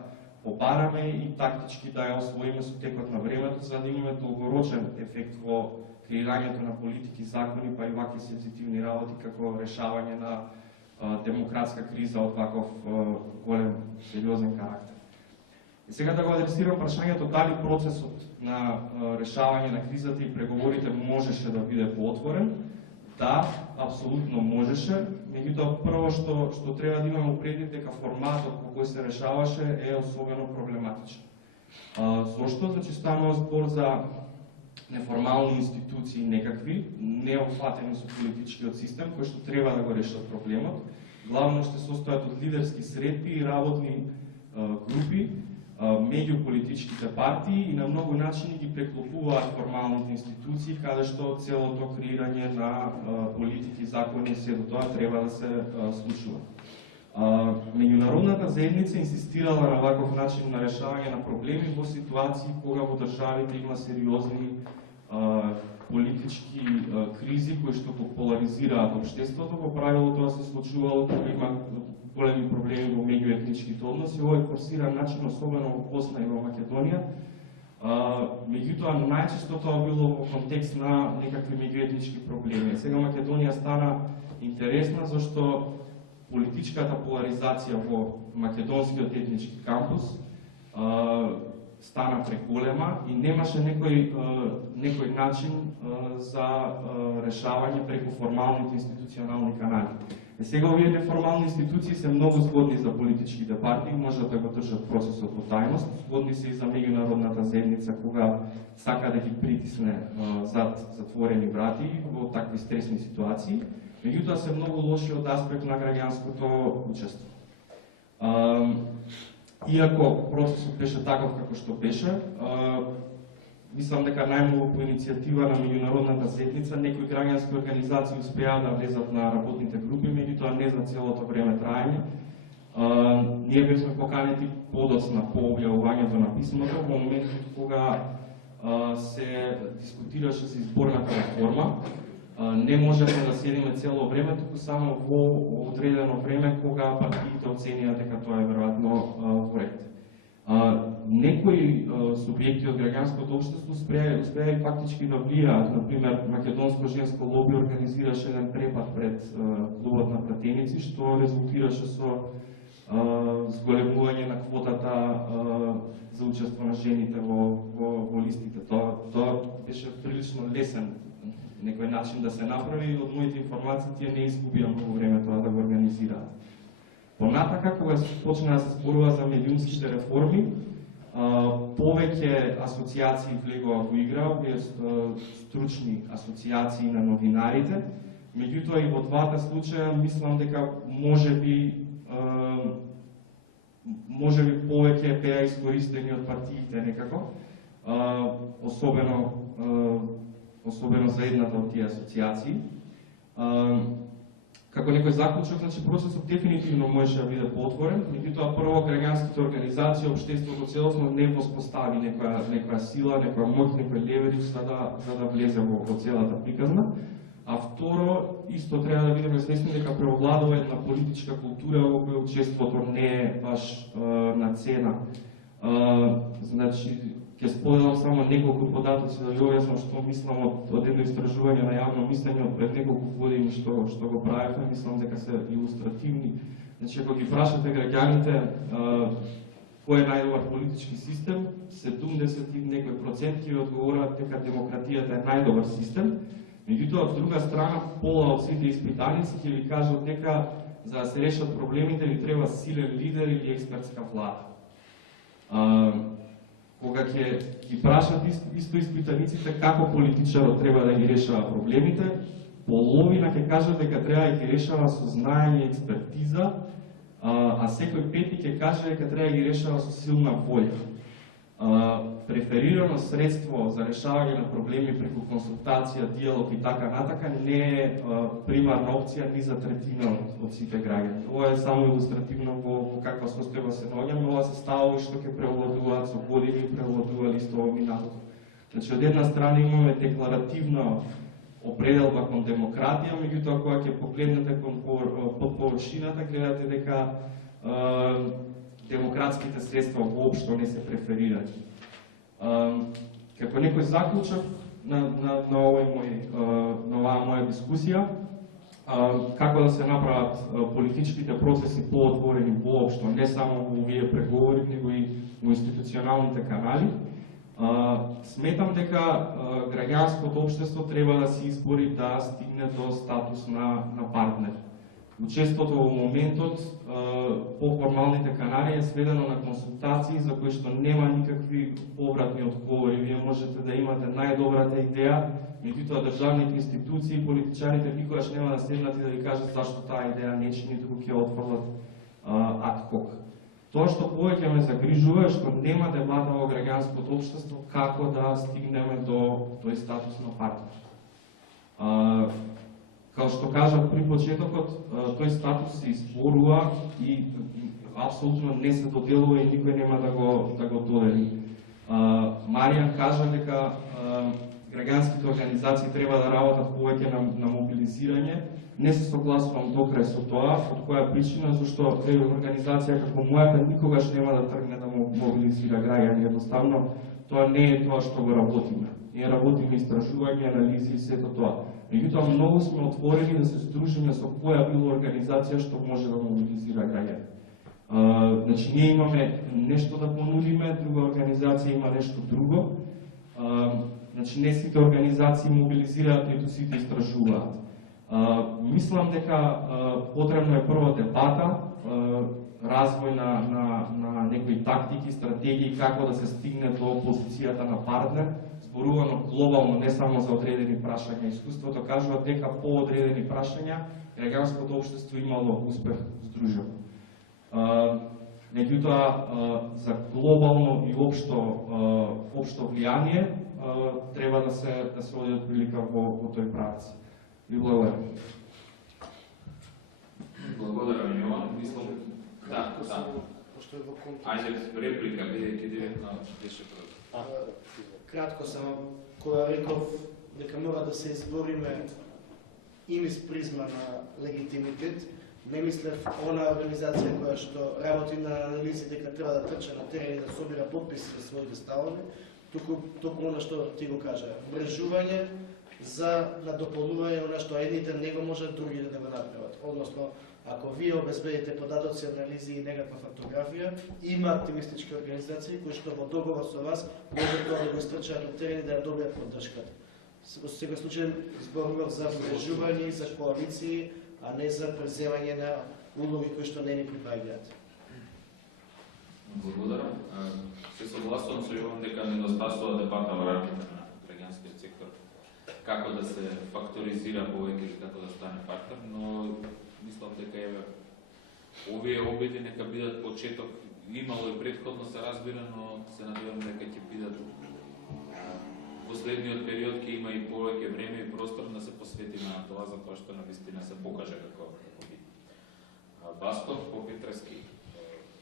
побараме и тактички да ја освоиме со текот на времето, за да имаме долгорочен ефект во креирањето на политики, закони, па и вакви сензитивни работи како решавање на демократска криза од ваков голем сериозен карактер. И сега да го адресирам прашањето дали процесот на решавање на кризата и преговорите можеше да биде поотворен. Да, апсолутно можеше, меѓутоа прво што треба да имаме предвид дека форматот по кој се решаваше е особено проблематичен. Зошто? Значи станува збор за неформални институции некакви, неофатени со политичкиот систем, кои што треба да го решат проблемот. Главно ще состојат од лидерски средби и работни групи меѓу политичките партии и на многу начини ги преклопуваат формалните институции, каде што целото креирање на политики, закони и сето тоа треба да се случува. Меѓународната заедница инсистирала на ваков начин на решавање на проблеми во ситуации кога во државите има сериозни политички кризи кои што го поларизираат општеството. Во правило тоа се случувало кога има големи проблеми во меѓуетничките односи. Овој форсиран начин, особено во Босна и во Македонија, Меѓутоа, најчесто тоа било во контекст на некакви меѓуетнички проблеми. Сега Македонија стана интересна зашто политичката поларизација во македонскиот етнички кампус стана преголема и немаше некој начин за решавање преку формалните институционални канали. Сега овие неформални институции се многу згодни за политичките партии, можат да го држат процесот во тајност, згодни се и за меѓународната заедница кога сака да ги притисне зад затворени врати во такви стресни ситуации, меѓутоа се многу лоши од аспект на граѓанското учество. Иако процесот беше таков како што беше, мислам дека најмногу по иницијатива на меѓународната заедница некои граѓански организации успеа да влезат на работните групи, меѓутоа не за целото време траење. Ние бевме поканети подоцна по објавувањето на писмото во моментот кога се дискутираше за изборната реформа. Не можеме да седиме цело време, туку само во одредено време кога партиите оценија дека тоа е веројатно во ред. Некои субјекти од граѓанското општество успеа и фактички да влијаат. Например, Македонско женско лоби организираше еден препад пред клубот на пратеници, што резултираше со зголемување на квотата за учество на жените во листите. Тоа беше прилично лесен некој начин да се направи и од моите информации тие не изгубија многу време тоа да го организираат. Понатака, кога се почна да се зборува за медиумските реформи, повеќе асоциации влегоа во игра, овие стручни асоциации на новинарите, меѓутоа и во двата случаја мислам дека можеби повеќе беа искористени од партиите некако, особено за едната од тие асоциации. Како некој заклучок, значи процесот дефинитивно можеше да биде поотворен, меѓутоа прво граѓанските организации, општеството целосно не воспостави некоја сила, некоја моќ, некој леверидж за да влезе во целата приказна. А второ, исто треба да бидеме свесни дека преовладува една политичка култура во која учеството не е баш на цена. Значи, ќе споделам само неколку податоци да ви објаснам што мислам од едно истражување на јавно мислење од пред неколку години што го правевме, мислам дека се илустративни. Значи, ако ги прашате граѓаните кој е најдобар политички систем, 70 и некој процент ќе ви одговорат дека демократијата е најдобар систем. Меѓутоа, од друга страна, пола од сите испитаници ќе ви кажат дека за да се решат проблемите ви треба силен лидер или експертска влада. Кога ќе ги прашат исто испитаниците како политичарот треба да ги решава проблемите, половина ќе кажат дека треба да ги решава со знаење и експертиза, а секој пети ќе каже дека треба да ги решава со силна волја. Преферирано средство за решавање на проблеми преку консултација, диалог и така натака не е примарна опција ни за третина од сите граѓани. Ова е само илустративно во каква состојба се наоѓаме, ова се ставови што ќе превладуваат со години, превладували исто во минатото. Значи, од една страна имаме декларативна определба кон демократија, меѓутоа кога ќе погледнете под површината, гледате дека демократските средства воопшто не се преферирани. Како некој заклучок на оваа моја дискусија, како да се направат политичките процеси поотворени воопшто, не само во овие преговори, него и во институционалните канали, сметам дека граѓанското општество треба да се избори да стигне до статус на партнер. Учеството во моментот по формалните канали е сведено на консултации за кои што нема никакви повратни одговори. Вие можете да имате најдобрата идеја, меѓутоа државните институции и политичарите никогаш нема да седнат и да ви кажат зашто таа идеја не чини, туку ќе отфрлат ад хок. Тоа што повеќе ме загрижува е што нема дебата во граѓанското општество како да стигнеме до тој статус на партнер. Као што кажав при почетокот, тој статус се изборува и апсолутно не се доделува и никој нема да го додели. Маријан кажа дека граѓанските организации треба да работат повеќе на мобилизирање. Не се согласувам докрај со тоа, од која причина, зашто организација како мојата никогаш нема да тргне да мобилизира граѓани. Едноставно, тоа не е тоа што го работиме. Ние работиме истражување, анализи и сето тоа. Меѓутоа, многу сме отворени да се здружиме со која било организација што може да мобилизира граѓани. Значи, ние имаме нешто да понудиме, друга организација има нешто друго. Значи, не сите организации мобилизираат, ниту сите истражуваат. Мислам дека потребно е прва дебата, развој на некои тактики, стратегии, како да се стигне до позицијата на партнер, зборувано глобално, не само за одредени прашања. Искуството кажува дека по одредени прашања граѓанското општество имало успех здружено. Меѓутоа, за глобално и општо влијание треба да се оди од прилика во тој правец. Ви благодарам. Благодарам, Јован. Мислам, да. Пошто е во контекст. Ајде, реплика, бидејќи директно беше прво. Кратко само, кога реков дека мора да се избориме и низ призма на легитимитет, не мислев она организација која што работи на анализи дека треба да трча на терен и да собира подписи за своите ставови, туку она што ти го кажа, мрежување за надополнување она што едните не го можат, другите да го направат. Односно, ако вие обезбедите податоци, анализи и некаква фактографија, има активистички организации кои што во договор со вас може тоа да го истрчаат на терен и да ја добијат поддршката. Во секој случај зборував за мрежување и за коалиции, а не за преземање на улоги кои што не ни припаѓаат. Благодарам. Се согласувам со Јован дека недостасува дебата во рамките на граѓанскиот сектор како да се факторизира повеќе и како да стане партнер, но мислам дека еве овие обиди нека бидат почеток. Имало и претходно се разбира, но се надевам дека ќе бидат во следниот период ќе има и повеќе време и простор да се посветиме на тоа за тоа што навистина се покаже како би. Баско Попетрески.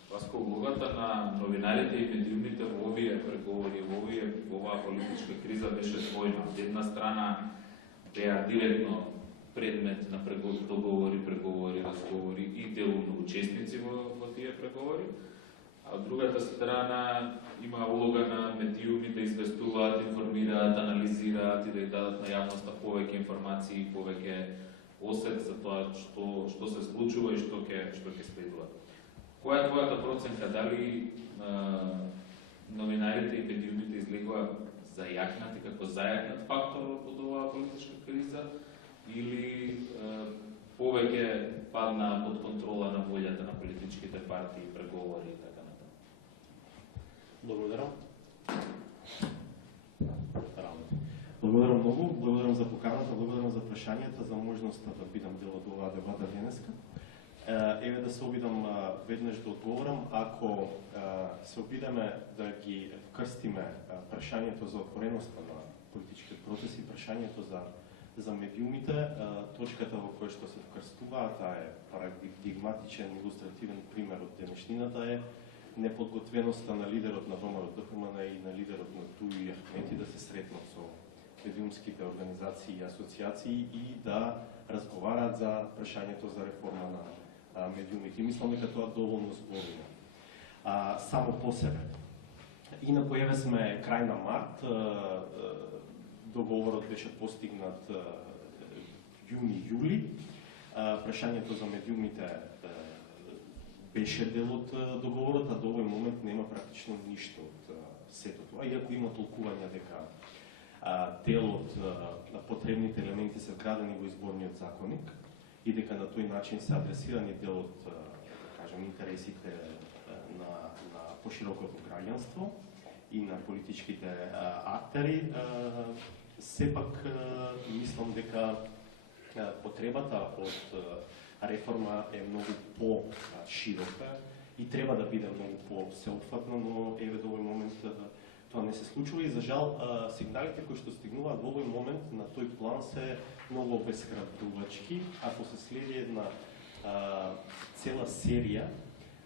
Баско, улогата на новинарите и медиумите во овие преговори, во оваа политичка криза беше двојна. Од една страна беа директно предмет на договори, преговори, разговори и деловни учесници во тие преговори. А од другата страна има улога на медиуми да известуваат, информираат, анализираат и да ја дадат на јавноста повеќе информации, повеќе осет за тоа што се случува и што ќе следува. Која е твојата проценка? Дали новинарите и медиумите излегува зајакнати како зајакнат фактор од оваа политичка криза или повеќе падна под контрола на волјата на политичките партии, преговори и така натаму? Благодарам. Благодарам многу, благодарам за поканата, благодарам за прашањата, за можноста да бидам дел од оваа дебата денеска. Еве да се обидам веднаш да одговорам. Ако се обидаме да ги вкрстиме прашањето за отвореноста на политичкиот процес и прашањето за медиумите, точката во која што се вкрстуваат, таа е парадигматичен, илустративен пример од денешнината е неподготвеноста на лидерот на ВМРО ДПМН и на лидерот на ТУ и Ахмети да се сретнат со медиумските организации и асоциации и да разговараат за прашањето за реформа на медиумите. Мислам дека тоа доволно зборува само по себе. Инаку еве сме крај на март, договорот беше постигнат јуни-јули. Прашањето за медиумите беше дел од договорот, а до овој момент нема практично ништо од сето тоа, иако има толкување дека дел од потребните елементи се вградени во изборниот законник и дека на тој начин се адресирани дел од, да кажем, интересите на поширокото граѓанство и на политичките актери. Сепак мислам дека потребата од реформа е многу по-широка и треба да биде многу по-сеопфатна, но еве до овој момент тоа не се случува и за жал сигналите кои што стигнуваат во овој момент на тој план се многу обесхрабрувачки. Ако се следи една цела серија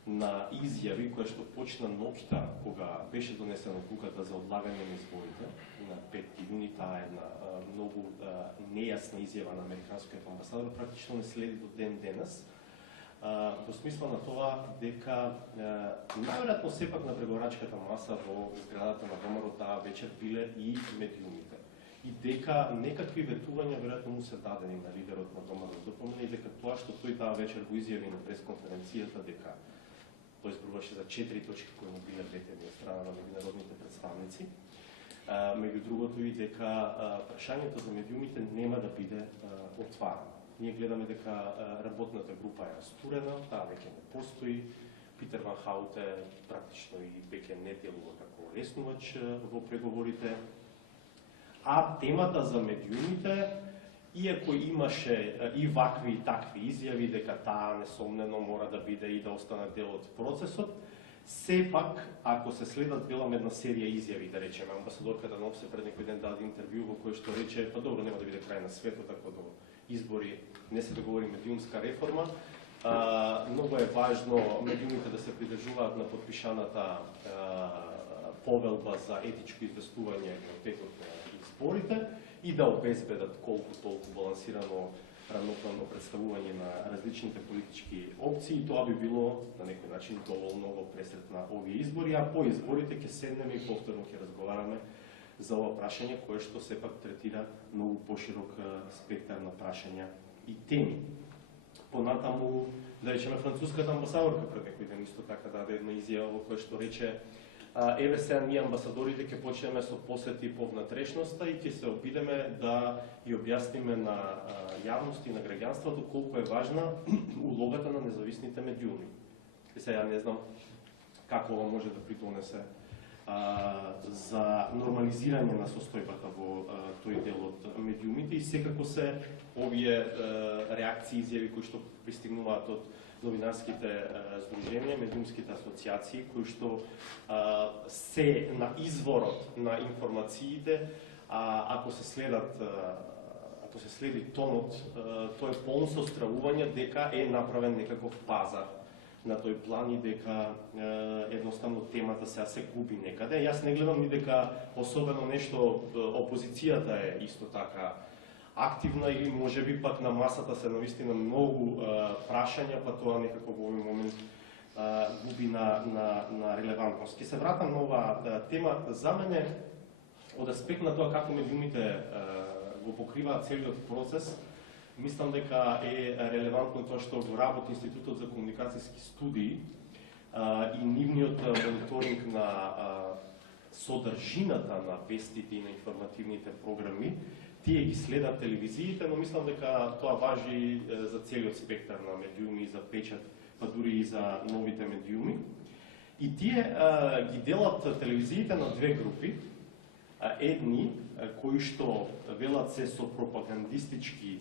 на изјави која што почна ноќта кога беше донесена одлуката за одлагање на изборите на 5 јуни, таа е една многу нејасна изјава на американскиот амбасадор, практично не следи до ден денес. во смисла на тоа дека најверојатно сепак на преговарачката маса во зградата на ВМРО таа вечер биле и медиумите. И дека некакви ветувања веројатно му се дадени на лидерот на ВМРО-ДПМН и дека тоа што тој таа вечер го изјави на пресконференцијата дека тој зборуваше за 4 точки кои му биле ветени од страна на меѓународните представници. Меѓу другото и дека прашањето за медиумите нема да биде отварано. Ние гледаме дека работната група е растурена, таа веќе не постои. Питер Ван Хауте практично и веќе не делува како леснувач во преговорите. А темата за медиумите, иако имаше и вакви и такви изјави дека таа несомнено мора да биде и да остане дел од процесот, сепак, ако се следат велам една серија изјави, да речеме, амбасадорката на ОПСЕ пред некој ден даде интервју во кој што рече, па добро, нема да биде крај на светот, ако до избори не се договори медиумска реформа. Многу е важно медиумите да се придржуваат на подпишаната повелба за етичко известување во текот на изборите и да обезбедат колку толку балансирано равноправно представување на различните политички опции. Тоа би било на некој начин доволно во пресрет на овие избори, а по изборите ќе седнеме и повторно ќе разговараме за ова прашање кое што сепак третира многу поширок спектар на прашања и теми. Понатаму, да речеме, француската амбасадорка пред некој ден исто така даде една изјава во која што рече еве сега ние амбасадорите ќе почнеме со посети по внатрешноста и ќе се обидеме да ја објасниме на јавност и на граѓанството колку е важна улогата на независните медиуми. И сега не знам како ова може да придонесе за нормализирање на состојбата во тој дел од медиумите и секако се овие реакции, изјави кои што пристигнуваат од новинарските здруженија, медиумските асоциации, кои што се на изворот на информациите, ако се следи тонот, тој е полн со стравување дека е направен некаков пазар на тој план и дека едноставно темата сега се губи некаде. Јас не гледам ни дека особено нешто опозицијата е исто така активна или можеби пак на масата се навистина многу прашања, па тоа некако во овој момент губи на релевантност. Ке се вратам на оваа тема. За мене, од аспект на тоа како медиумите го покриваат целиот процес, мислам дека е релевантно тоа што го работи Институтот за комуникацијски студии и нивниот мониторинг на содржината на вестите и на информативните програми. Тие ги следат телевизиите, но мислам дека тоа важи за целиот спектар на медиуми, за печат, па дури и за новите медиуми. И тие ги делат телевизиите на две групи. Едни кои што велат се со пропагандистички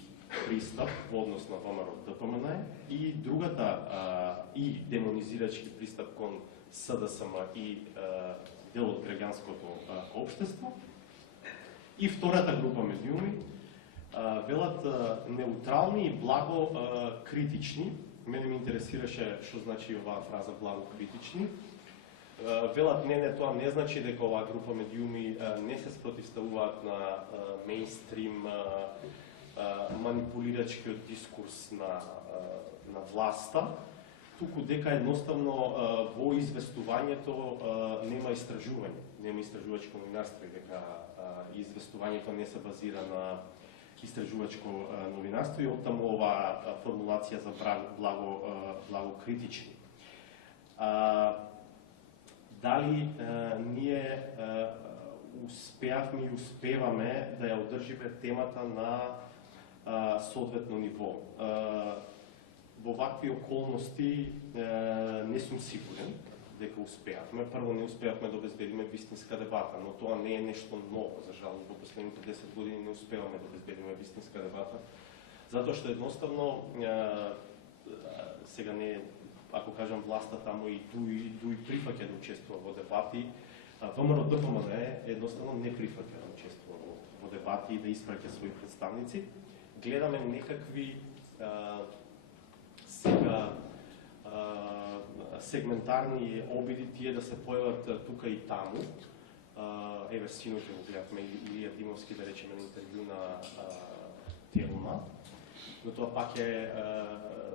пристап во однос на ВМРО-ДПМН и другата и демонизирачки пристап кон СДСМ и дел од граѓанското општество. И втората група медиуми велат неутрални и благо критични. Мене ми интересираше што значи оваа фраза благо критични. Велат не, тоа не значи дека оваа група медиуми не се спротивставуваат на мејнстрим манипулирачкиот дискурс на власта, туку дека едноставно во известувањето нема истражување, нема истражувачко новинарство и дека известувањето не се базира на истражувачко новинарство и оттаму оваа формулација за благо критични. Дали ние успеавме и успеваме да ја одржиме темата на соодветно ниво? Во вакви околности не сум сигурен дека успеавме. Прво, не успеавме да обезбедиме вистинска дебата, но тоа не е нешто ново. За жал, во последните 10 години не успеваме да обезбедиме вистинска дебата, затоа што едноставно сега не, ако кажам власта таму и дуи прифаќа да учествува во дебати, ВМРО-ДПМН едноставно не прифаќа да учествува во дебати и да испраќа своји представници. Гледаме некакви сега сегментарни обиди тие да се појават тука и таму. Еве синоќа го гледавме Илија Димовски, да речеме, на интервју на Телма. но тоа пак е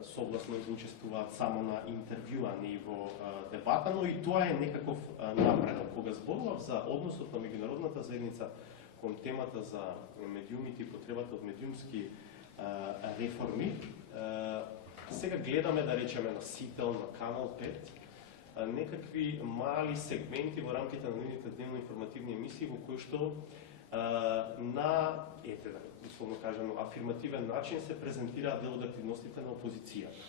согласно да учествуваат само на интервју, а не и во дебата, но и тоа е некаков напредок. Кога зборував за односот на меѓународната заедница кон темата за медиумите и потребата од медиумски реформи, сега гледаме, да речеме, на Сител, на Канал 5, некакви мали сегменти во рамките на нивните дневно-информативни емисии во кои што на, условно кажано, афирмативен начин се презентираат дел од активностите на опозицијата.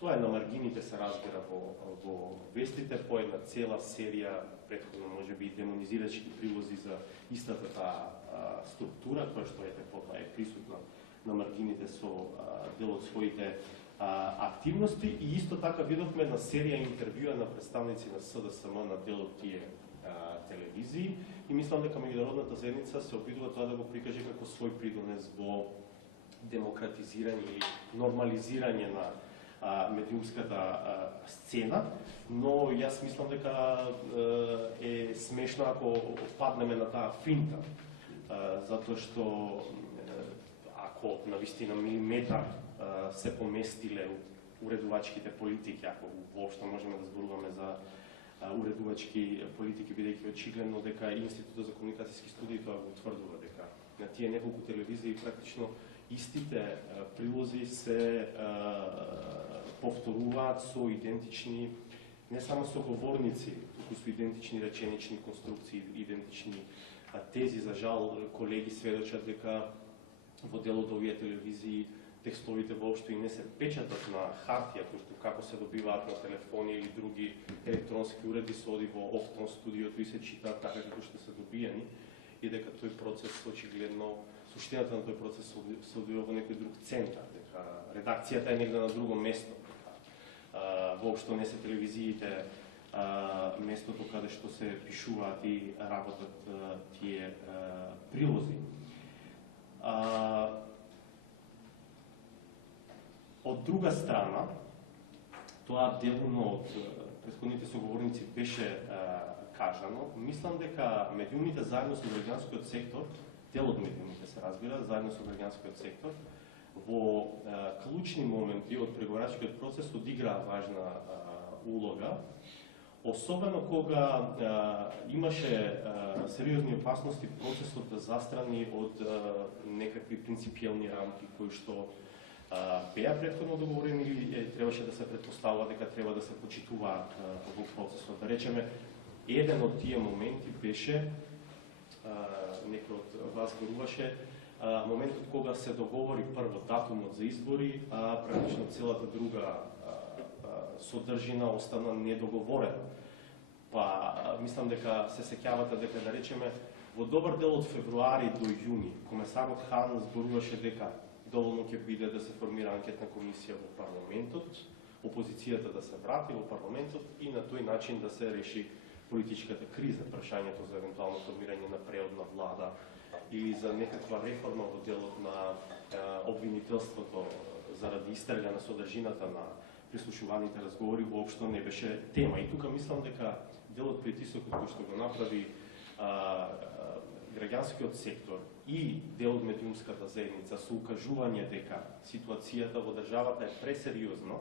Тоа е на маргините, се разбира во вестите, по една цела серија, претходно може би демонизирачки прилози за истата таа структура, која што потоа е присутна на маргините со дел од своите активности, и исто така видовме на серија интервјуа на представници на СДСМ на дел од тие телевизии, и мислам дека меѓународната заедница се обидува тоа да го прикаже како свој придонес во демократизирање или нормализирање на медиумската сцена, но јас мислам дека е смешно ако паднеме на таа финта, затоа што ако навистина милиметар се поместиле уредувачките политики, ако воопшто можеме да зборуваме за уредувачки политики, бидејќи очигледно дека Институтот за комуникацијски студии тоа го утврдува, дека на тие неколку телевизии практично истите прилози се повторуваат со идентични, не само со говорници, туку со идентични реченични конструкции, идентични тези. За жал, колеги сведочат дека во дел од овие телевизии текстовите воопшто и не се печатат на хартија, кои како се добиваат на телефони или други електронски уреди, се оди во офтон студиото и се читаат така како што се добијани, и дека тој процес очигледно, суштината на тој процес се одвива во некој друг центар, дека редакцијата е негде на друго место. Воопшто не се телевизиите местото каде што се пишуваат и работат тие прилози. Од друга страна, тоа делно од претходните соговорници беше кажано, мислам дека медиумите заедно со граѓанскиот сектор, дел од медиумите се разбира, заедно со граѓанскиот сектор, во клучни моменти од преговарачкиот процес одиграа важна улога, особено кога имаше сериозни опасности процесот да застрани од некакви принципиелни рамки кои што беа претходно договорени или требаше да се претпоставува дека треба да се почитуваат во процесот. Да речеме, еден од тие моменти беше, некој од вас зборуваше, моментот кога се договори прво датумот за избори, а практично целата друга содржина остана недоговорена. Па, мислам дека се сеќавате дека, да речеме, во добар дел од февруари до јуни, комесарот Хан зборуваше дека доволно ќе биде да се формира анкетна комисија во парламентот, опозицијата да се врати во парламентот и на тој начин да се реши политичката криза, прашањето за евентуално формирање на преодна влада или за некаква реформа во делот на обвинителството заради истрага на содржината на прислушуваните разговори воопшто не беше тема. И тука мислам дека дел од притисокот кој што го направи граѓанскиот сектор и дел од медиумската заедница со укажување дека ситуацијата во државата е пресериозна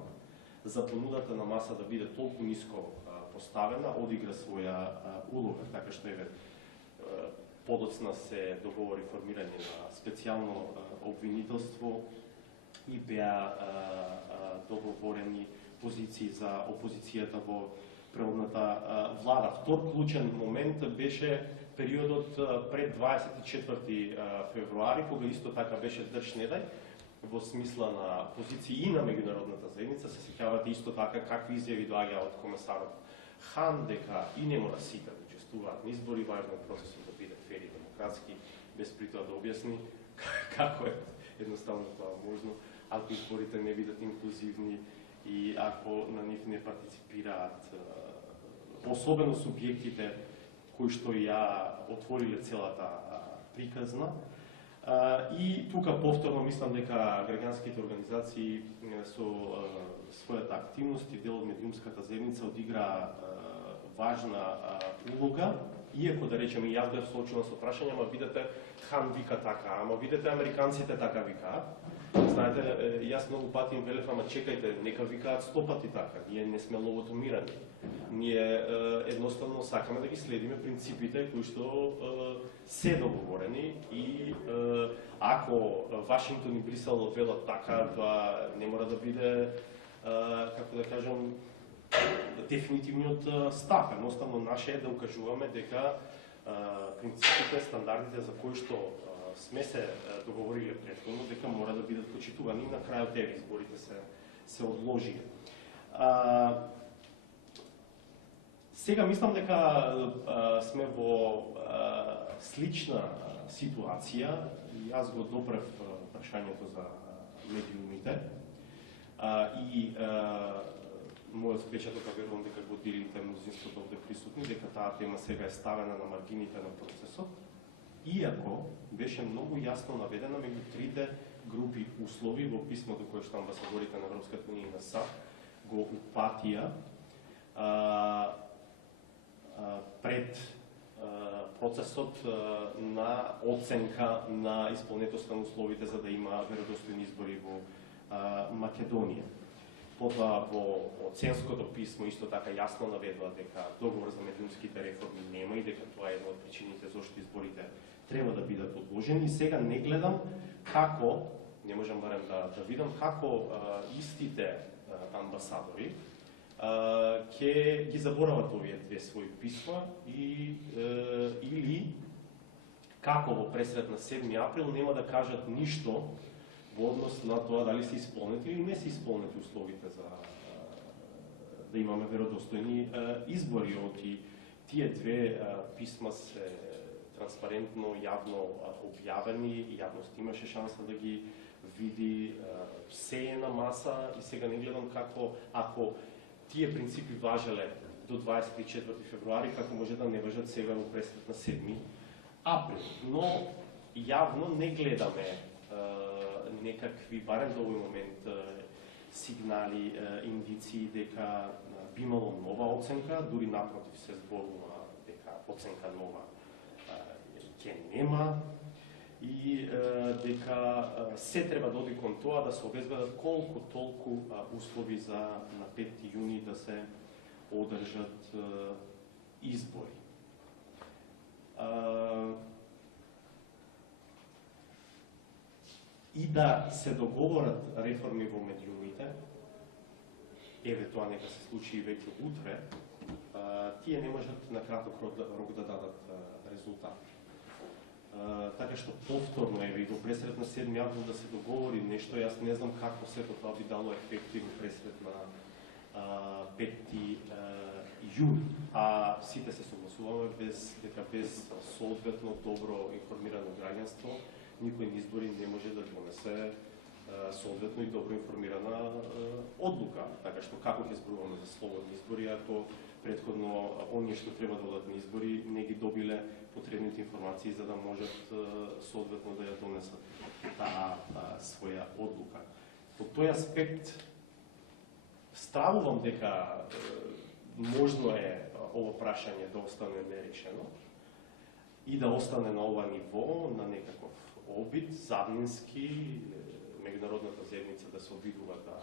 за понудата на маса да биде толку ниско поставена, одигра своја улога, така што подоцна се договори формирање на специјално обвинителство и беа договорени позиции за опозицијата во преодната влада. Втор клучен момент беше периодот пред 24 февруари, кога исто така беше држнедај, во смисла на позиции и на меѓународната заедница. Се сеќавате исто така какви изјави доаѓаа од комесарот Хан, дека и не мора сите да учествуваат на избори, важно е процесот да биде фер и демократски, без при тоа да објасни како е едноставно тоа можно, ако изборите не бидат инклузивни и ако на нив не партиципираат особено субјектите кои што ја отвориле целата приказна. И тука повторно мислам дека граѓанските организации со својата активност и дел од медиумската заедница одигра важна улога, иако да речеме јас бев соочена со прашање, ама видете Хан вика така, ама видете американците така викаат. Знаете, јас многу пати им велев, ама чекајте, нека викаат 100 пати така. Ние не сме ловотомирани. Ние едноставно сакаме да ги следиме принципите кои што се договорени и ако Вашингтон и Брисел велат така, тоа не мора да биде, како да кажам, дефинитивниот став. Едноставно наше е да укажуваме дека принципите, стандардите за кои што сме се договориле претходно, дека мора да бидат почитувани и на крајот еве изборите се одложија. Сега мислам дека сме во слична ситуација. Јас го допрев прашањето за медиумите и мојот впечаток, верувам дека го делите мнозинството овде присутни, дека таа тема сега е ставена на маргините на процесот, иако беше многу јасно наведена меѓу трите групи услови во писмото кое што амбасадорите на Европската унија и на САД го упатија пред процесот на оценка на исполнетоста на условите за да има веродостојни избори во Македонија. Потоа во оценското писмо исто така јасно наведува дека договор за медиумските реформи нема и дека тоа е една од причините зашто изборите треба да бидат одложени. И сега не гледам како, не можам барем да видам како истите амбасадори ќе ги заборават овие две своји писма или како во пресред на 7 април нема да кажат ништо во однос на тоа дали се исполнети или не се исполнети условите за да имаме веродостојни избори. Оти тие две писма се транспарентно, јавно објавени, јавност имаше шанса да ги види, се е на маса и сега не гледам како, ако тие принципи важеле до 24 февруари, како може да не важат сега во пресрет на 7 април. Но јавно не гледаме некакви, барем до овој момент, сигнали, индиции дека би имало нова оценка, дури напротив се зборува дека оценка нова ќе нема и дека се треба да оди кон тоа да се обезбедат колку толку услови за на 5 јуни да се одржат избори. И да се договорат реформи во медиумите, еве тоа нека се случи и веќе утре, тие не можат на краток рок да дадат резултат. Така што повторно еве и во пресрет на 7 април да се договори нешто, јас не знам како сето тоа би дало ефекти во пресрет на 5 јуни. А сите се согласуваме дека без соодветно добро информирано граѓанство никој на избори не може да донесе соодветно и добро информирана одлука. Така што како ќе зборуваме за слободни избори ако претходно оние што треба да одат на избори не ги добиле потребните информации за да можат соодветно да ја донесат таа своја одлука. По тој аспект стравувам дека можно е ова прашање да остане нерешено и да остане на ова ниво, на некаков обид, заднински, меѓународната заедница да се обидува да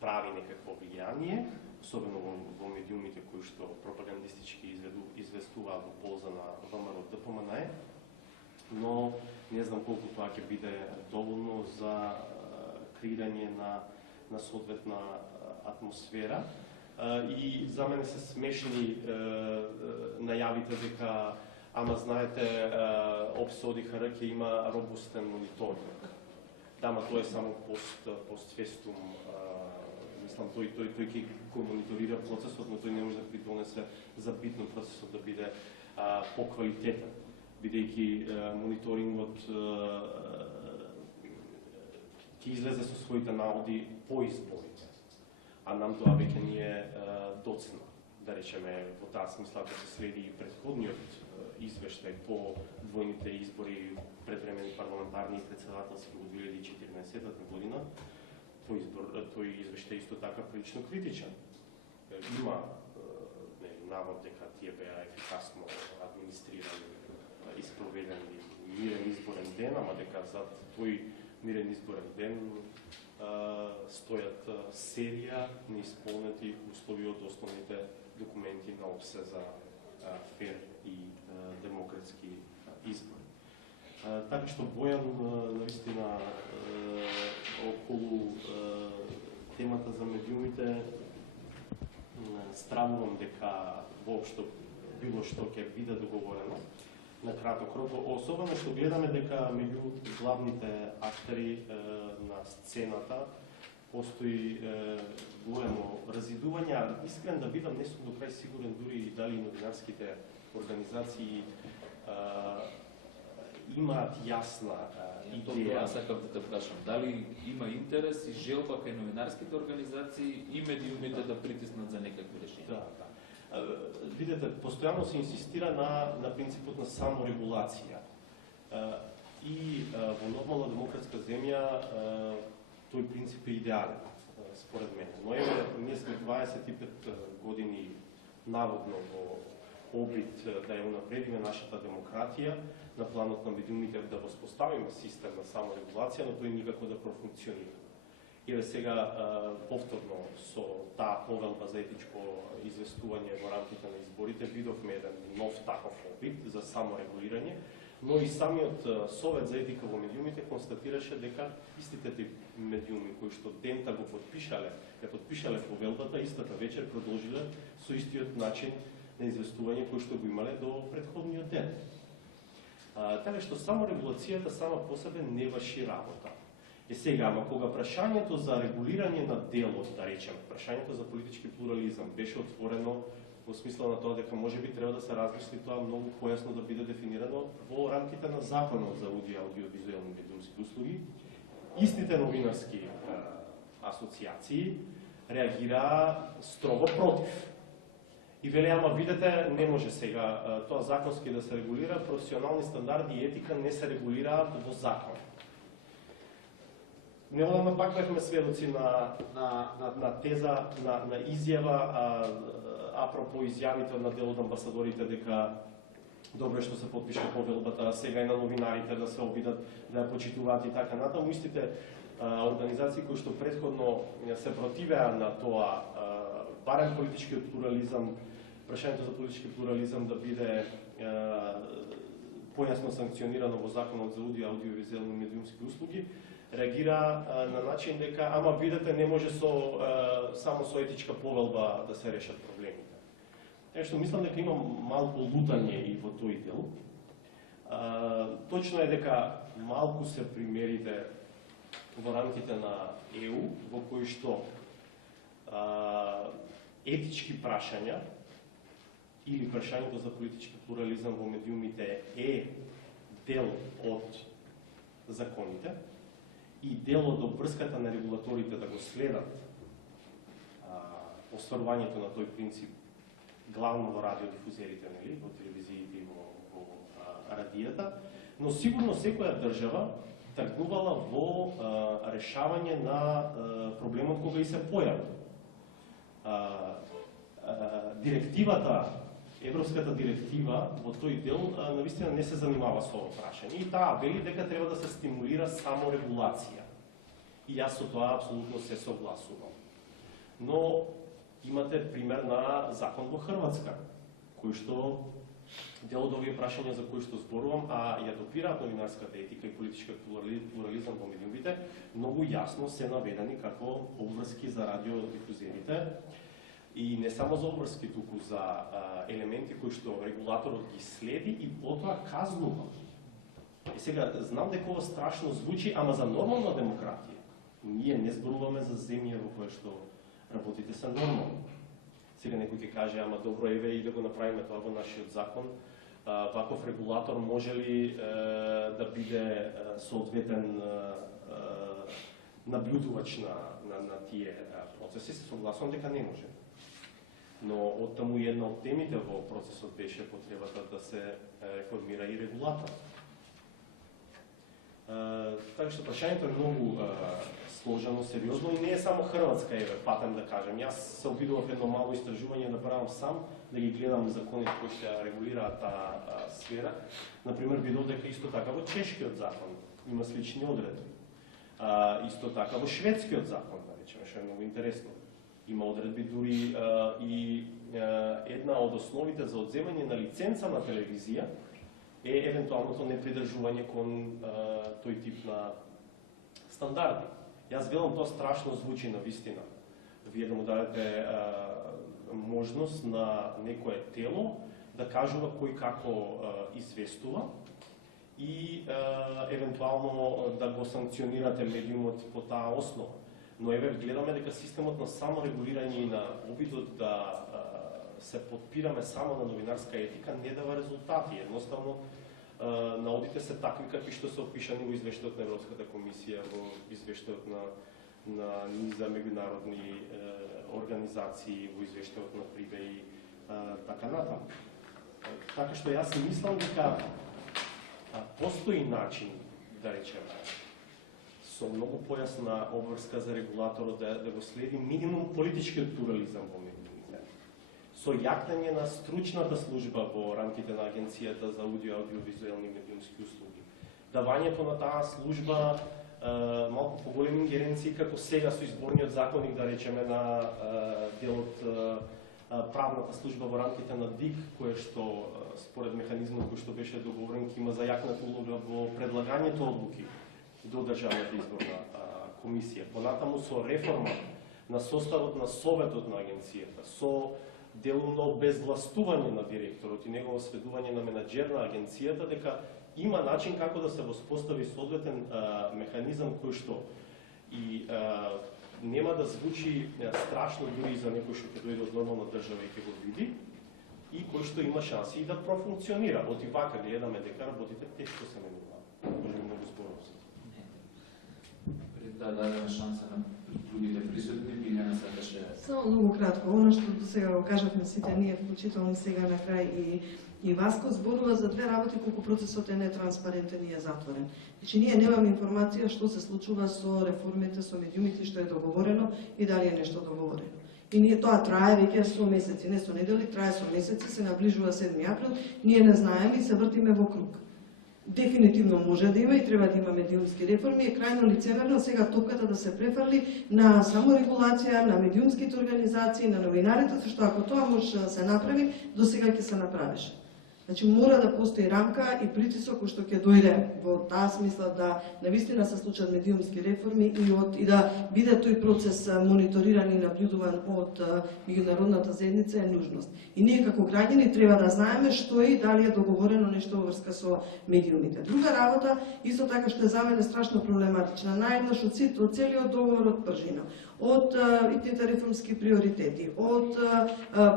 прави некакво влијание, особено во медиумите кои што пропагандистички известуваат во полза на ВМРО ДПМНЕ, но не знам колку тоа ќе биде доволно за креирање на соодветна атмосфера. И за мене се смешни најавите дека ама знаете, ОПСО ОДИХР ќе има робустен мониторинг. Дама тоа е само постфестум. Мислам, тој ќе го мониторира процесот, но тој не може да придонесе за битно процесот да биде поквалитетен, бидејќи мониторингот ќе излезе со своите наводи по изборите. А нам тоа веќе ни е доцна. Да речеме, во таа смисла да се следи и предходниот извештај по двојните избори, предвремени парламентарни и председателски во 2014 година, тој извештај исто така прилично критичен. Има навод дека тие беа ефикасно администрирани и спроведени мирен изборен ден, ама дека зад тој мирен изборен ден, стојат серија неисполнети услови од основните документи на ОПСЕ за фер и демократски избори. Така што Бојан наистина околу темата за медиумите стравувам дека воопшто било што ќе биде договорено на краток рок, особено што гледаме дека меѓу главните актери на сцената постои големо разидување. Искрен да бидам, не сум до крај сигурен дури дали новинарските организации имаат јасна идеја. Јас сакав да те прашам, дали има интерес и желба кај новинарските организации и медиумите да притиснат за некакви решенија? Да. Видете, постојано се инсистира на принципот на саморегулација. И во нормална демократска земја тој принцип е идеален, според мене. Но еве, ние сме 25 години наводно во обид да ја унапредиме нашата демократија, на планот на медиумите да воспоставиме систем на саморегулација, но тој никако да профункционира. Еве сега повторно со таа повелба за етичко известување во рамките на изборите видовме еден нов таков опит за саморегулирање, но и самиот Совет за етика во медиумите констатираше дека истите тип медиуми кои што дента го подпишале повелбата, истата вечер продолжиле со истиот начин на известување кој што го имале до претходниот ден. Така што саморегулацијата сама по себе не врши работа. Сега, ама кога прашањето за регулирање на делот, да речем, прашањето за политички плурализам беше отворено во смисла на тоа дека можеби треба да се размисли тоа многу појасно да биде дефинирано во рамките на Законот за аудиовизуелни медиумски услуги, истите новинарски асоциации реагираа строго против. И веле, ама видете, не може сега тоа законски да се регулира, професионални стандарди и етика не се регулираат во закон. Неодамна пак бевме сведоци на теза, на изјава, апропо изјавите на дел од амбасадорите дека добро што се подпише повелбата, сега и на новинарите да се обидат да ја почитуваат и така натаму. Истите организации кои што претходно се противеа на тоа, барем политичкиот плурализам, прашањето за политички плурализам да биде појасно санкционирано во Законот за аудиовизуелни медиумски услуги, реагира на начин дека, ама видете, не може само со етичка повелба да се решат проблемите. Што мислам дека има малку лутање и во тој дел. Точно е дека малку се примерите во рамките на ЕУ, во кои што етички прашања или прашањето за политички плурализам во медиумите е дел од законите и дел од обврската на регулаторите да го следат остварувањето на тој принцип главно во радиодифузерите, нели, во телевизиите и во радијата, но сигурно секоја држава тргнувала во решавање на проблемот кога и се појави. Директивата, Европската директива во тој дел навистина не се занимава со ова прашање и таа вели дека треба да се стимулира саморегулација. И јас со тоа апсолутно се согласувам. Но имате пример на закон во Хрватска, кој што дел од овие прашања за кои што зборувам, а ја допираат новинарската етика и политичка плурализам во медиумите, многу јасно се наведени како обврски за радиодифузерите. И не само за обврски, туку за елементи кои што регулаторот ги следи и потоа казнува. И сега, знам дека ова страшно звучи, ама за нормална демократија. Ние не зборуваме за земја во која што работите се нормално. Сега некој ќе каже, ама добро, еве и да го направиме тоа во нашиот закон. Ваков регулатор може ли да биде соодветен наблюдувач на тие процеси? Се согласувам дека не може. Но оттаму една од темите во процесот беше потребата да се реформира и регулатор. Така што прашањето е многу сложено, сериозно и не е само Хрватска, еве, патем да кажем. Јас се обидував едно мало истражување да правам сам, да ги гледам законите кои се регулираат таа сфера. Например, видов дека исто така во чешкиот закон има слични одредби. Исто така во шведскиот закон, да речеме, што е многу интересно. Има одредби дури и една од основите за одземање на лиценца на телевизија е евентуалното непридржување кон тој тип на стандарди. Јас гледам тоа страшно звучи на вистина. Вие да му дадете можност на некое тело да кажува кој како известува и евентуално да го санкционирате медиумот по таа основа. Но еве гледаме дека системот на саморегулирање и на обидот да се подпираме само на новинарска етика не дава резултати. Едноставно наодите се такви какви што се опишани во извештајот на Европската комисија, во извештајот на низа меѓународни организации, во извештајот на Прибе и така натаму. Така што јас мислам дека постои начин, да речеме, со многу појасна обврска за регулаторот да го следи минимум политичкиот плурализам во медиумите. Со јакнење на стручната служба во рамките на Агенцијата за аудио, аудиовизуелни медиумски услуги. Давањето на таа служба малку поголеми ингеренции како сега со изборниот законник, да речеме, на делот правната служба во рамките на ДИК, кој што според механизмот кој што беше договорен ќе има зајакната улога во предлагањето одлуки до Државната изборна комисија. Понатаму со реформа на составот на Советот на Агенцијата, со делумно обезвластување на директорот и негово сведување на менаџер на Агенцијата, дека има начин како да се воспостави соодветен механизам кој што и нема да звучи страшно дури за некој што ќе дојде од нормална држава и ќе го види, и кој што има шанси и да профункционира. Од и вака гледаме дека работите тешко се менуваат. Може многу споро. Пред да дадеме шанса на другите присутни, Билјана сакаше... Само многу кратко, она што до сега го кажавме сите ние, вклучително сега на крај и Васко, зборува за две работи колку процесот е нетранспарентен и е затворен. Значи, ние немаме информација што се случува со реформите, со медиумите, што е договорено и дали е нешто договорено. И ние тоа трае веќе со месеци, не со недели, трае со месеци, се наближува 7 април, ние не знаеме и се вртиме во круг. Дефинитивно може да има и треба да има медиумски реформи, е крајно лицемерно сега топката да се префрли на саморегулација, на медиумските организации, на новинарите, што ако тоа може да се направи, до сега ќе се направеше. Значи мора да постои рамка и притисок кој што ќе дојде во таа смисла да навистина се случат медиумски реформи и да биде тој процес мониториран и наблюдуван од меѓународната заедница е нужност. И ние како граѓани треба да знаеме што е и дали е договорено нешто во врска со медиумите. Друга работа, исто така што е за мене страшно проблематична, наеднаш од целиот договор од пржина, од итните реформски приоритети, од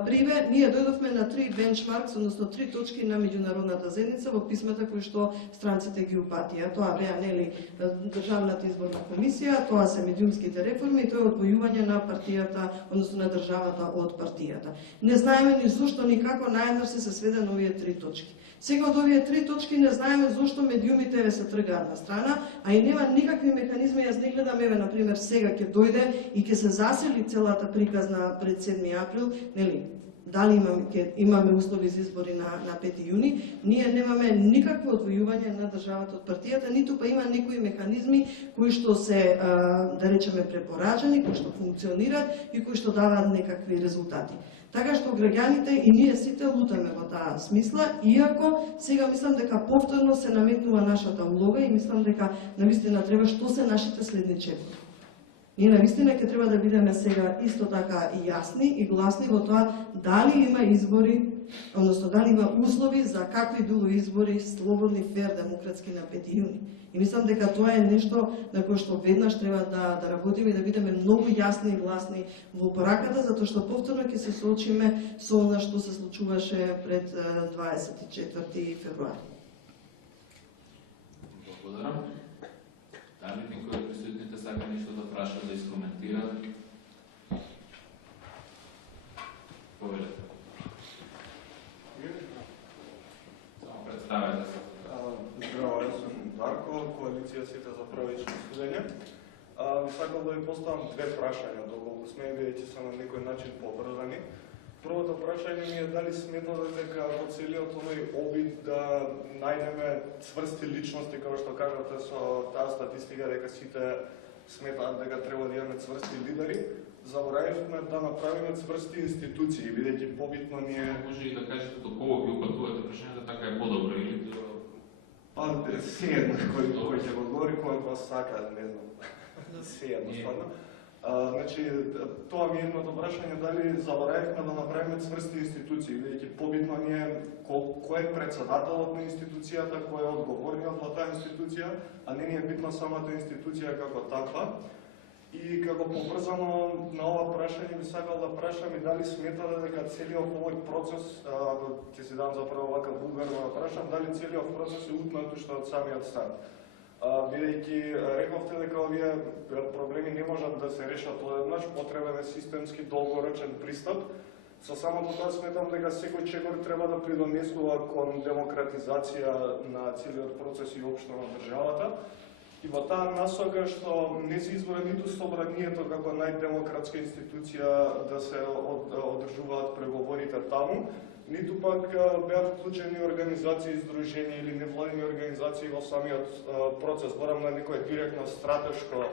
Прибе, ние дојдовме на 3 бенчмаркс, односно 3 точки на меѓународната заедница во писмата кои што странците ги упатија. Тоа беа нели Државната изборна комисија, тоа се медиумските реформи и тоа е одвојување на партијата, односно на државата од партијата. Не знаеме ни зошто никако наеднаш се сведе на овие 3 точки. Сега од овие 3 точки не знаеме зошто медиумите се тргаат на страна, а и нема никакви механизми. Јас не гледам, еве, например, сега ќе дојде и ќе се засели целата приказна пред 7 април, нели, дали имаме услови за избори на 5 јуни, ние немаме никакво одвојување на државата од партијата, ниту па има некои механизми кои што се, да речеме, препоражани, кои што функционираат и кои што даваат некакви резултати. Така што граѓаните и ние сите лутаме во таа смисла, иако сега мислам дека повторно се наметнува нашата улога и мислам дека навистина треба што се нашите следни чекори. Ние навистина ќе треба да бидеме сега исто така и јасни и гласни во тоа дали има избори, односно дали има услови за какви било избори, слободни, фер, демократски на 5 јуни. И мислам дека тоа е нешто на кое што веднаш треба да работиме и да бидеме многу јасни и гласни во пораката, затоа што повторно ќе се соочиме со она што се случуваше пред 24 февруари. Благодарам. Дали некој од присутните сака нешто да праша, да искоментира? Повелете. Само представете се. Здраво, јас сум Дарко, Коалиција Сите за правично судење. Ви сакал да ви поставам две прашања, доколку сме, бидејќи се на некој начин поврзани. Првото прашање ми е дали сметате дека во целиот овој обид да најдеме цврсти личности, како што кажате со таа статистика дека сите сметаат дека треба да имаме цврсти лидери, заборавивме да направиме цврсти институции, бидејќи побитно ни е... Може и да кажете доколку ги упатувате прашањето, така е подобро или Се едно кој ќе го одговори, кој го сака, не знам. Се едноставно. Значи, тоа ми е едното прашање, дали заборавивме да направиме цврсти институции, бидејќи побитно ни е кој е председателот на институцијата, кој е одговорниот во таа институција, а не ни е битна самата институција како таква. И како поврзано на ова прашање би сакал да прашам и дали сметате дека целиот овој процес, ќе си дам заправо вака булгарно да прашам, дали целиот процес е утнат уште од самиот старт. Бидејќи рековте дека овие проблеми не можат да се решат одеднаш, потребен е системски долгорочен пристап. Со самото тоа сметам дека секој чекор треба да придонесува кон демократизација на целиот процес и општо на државата. И во таа насока што не се избора ниту собранието како најдемократска институција да се одржуваат преговорите таму, ниту пак беа вклучени организации, издружени или невладини организации во самиот процес. Барам на некое директно стратешко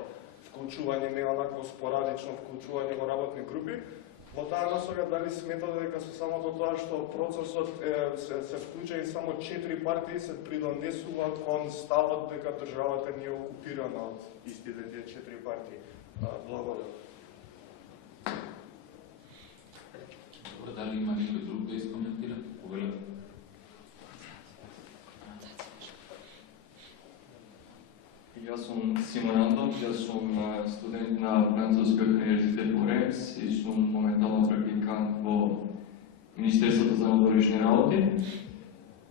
вклучување, не онакво спорадично вклучување во работни групи. Во таа насока дали сметате дека со самото тоа што процесот се вклучени само 4 партии се придонесува кон ставот дека државата не е окупирана од истите тие 4 партии. Благодарам. Добро, дали има некој друг да искоментира? Повелете. Јас сум Симон Андов, јас сум студент на Францускиот универзитет во Ремс и сум моментално практикант во Министерството за надворешни работи.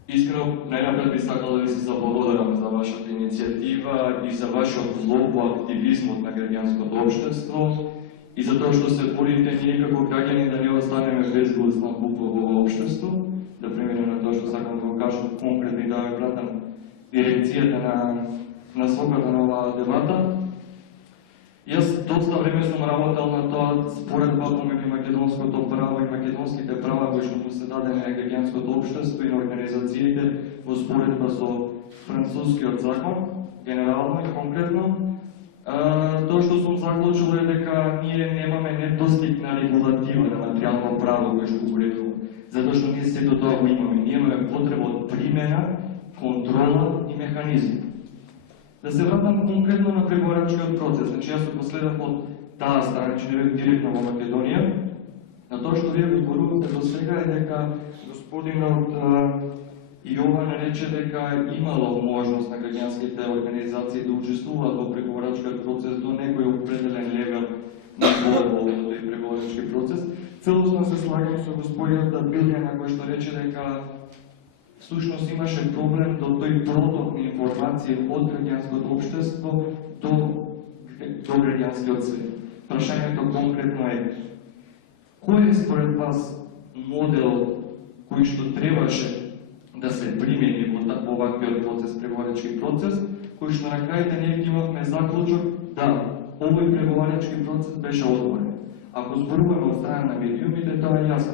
Искрено, најнапред би сакал да ви се заблагодарам за вашата иницијатива и за вашиот злог во активизмот на граѓанското општество и за тоа што се борите ние како граѓани да не останеме безгласна буква во општество, да преминем на тоа што сакам да го кажам конкретно и да ве пратам дирекцијата на насоката на оваа дебата. Јас доста време сум работел на тоа споредба помеѓу македонското право и македонските права кои што му се даде на граѓанското општество и на организациите во споредба со францускиот закон, генерално и конкретно. Тоа што сум заклучил е дека ние немаме недостиг на регулатива на материјално право кој што го уредува, затоа што ние сето тоа го имаме. Ние имаме потреба од примена, контрола и механизми. Да се вратам конкретно на преговарачкиот процес. Значи, јас се последав од таа страна, че не бев директно во Македонија. На тоа што вие го зборувате до сега е дека господинот Јован рече дека имало можност на граѓанските организации да учествуваат во преговарачкиот процес до некој определен левел на борба во тој преговарачки процес. Целосно се слагам со господинот Билјан на кој што рече дека всушност имаше проблем до тој проток на информација од граѓанското општество до граѓанскиот свет. Прашањето конкретно е: кој е според вас модел кој што требаше да се примени во оваквиот процес, преговарачки процес, кој што на крајте ние имавме заклучок да овој преговарачки процес беше отворен. Ако зборуваме од страна на медиумите, тоа е јасно.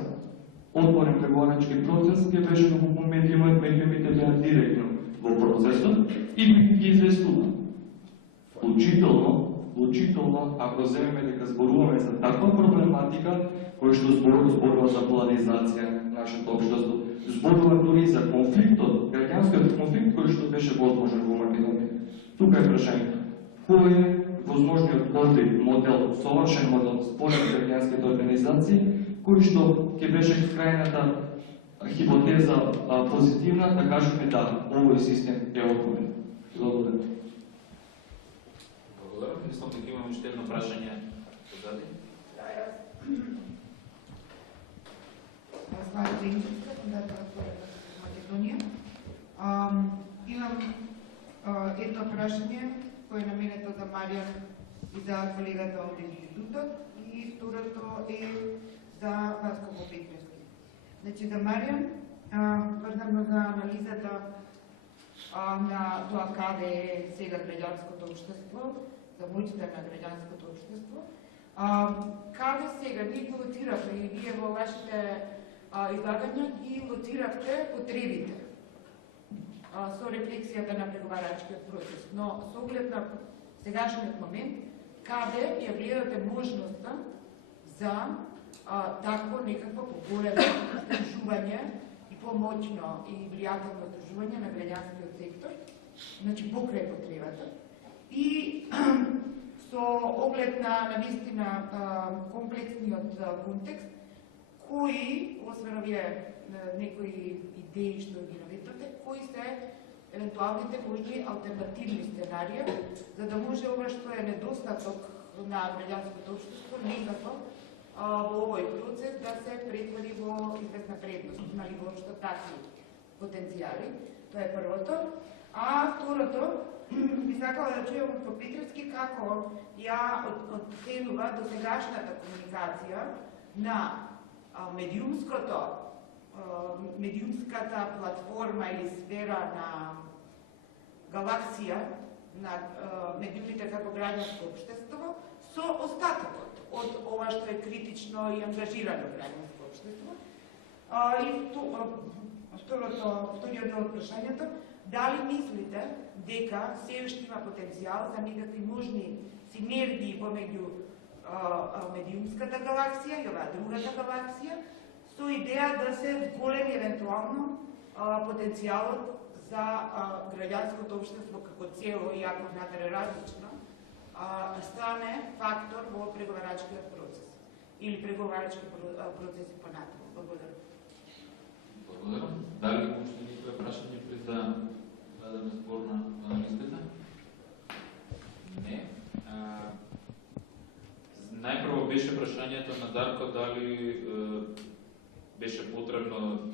Отворен преговарачки процес ќе беше доколку медиумите беа директно во процесот и ги известува. Вклучително, ако земеме дека зборуваме за таква проблематика, кој што зборува за поларизација на нашето општество, зборува дури за конфликтот, граѓанскиот конфликт кој што беше возможен во Македонија. Тука е прашањето: кој е возможниот модел, совршен модел според граѓанските организации, кој што ќе беше крајната хипотеза позитивна, да кажеме да, овој систем е отворен. Благодарам. Благодарам. Мислам дека имаме уште едно прашање позади. Аз Марија Денчевска, фундатор од Македонија. Имам едно прашање кое е наменето за Маријан и за колегата од институтот и второто е за Васко Попетровски. Значи за Маријан, врзано за анализата на тоа каде е сега граѓанското општество, за моќта на граѓанското општество. Каде сега ние ги лотиравме и вие во вашите излагања ги лотиравте потребите со рефлексијата на преговарачкиот процес, но со оглед на сегашниот момент, каде ја гледате можноста за такво некакво поголемо здружување и помоќно и влијателно здружување на граѓанскиот сектор, значи покрај потребата, и со оглед на навистина комплексниот контекст, кои, освен овие некои идеи што ги наветате, кои се евентуалните можни алтернативни сценарија, за да може ова што е недостаток на граѓанското општество некако во овој процес да се претвори во известна предност, имали воопшто такви потенцијали. Тоа е првото. А второто, би сакала да чујам од Петровски како ја оценува досегашната комуникација на медиумската платформа или сфера на галаксија на медиумите како граѓанско општество со остатокот од ова што е критично и ангажирано граѓанско општество. И вториот дел од прашањето, дали мислите дека се уште има потенцијал за некакви можни синергии помеѓу медиумската галаксија и оваа другата галаксија, со идеја да се зголеми евентуално потенцијалот за граѓанското општество како цело, иако внатре различно, стане фактор во преговарачкиот процес или преговарачки процеси понатаму. Благодарам. Благодарам. Дали уште некој прашање пред да дадеме збор на паналистите? Не. Најпрво беше прашањето на Дарко дали беше потребно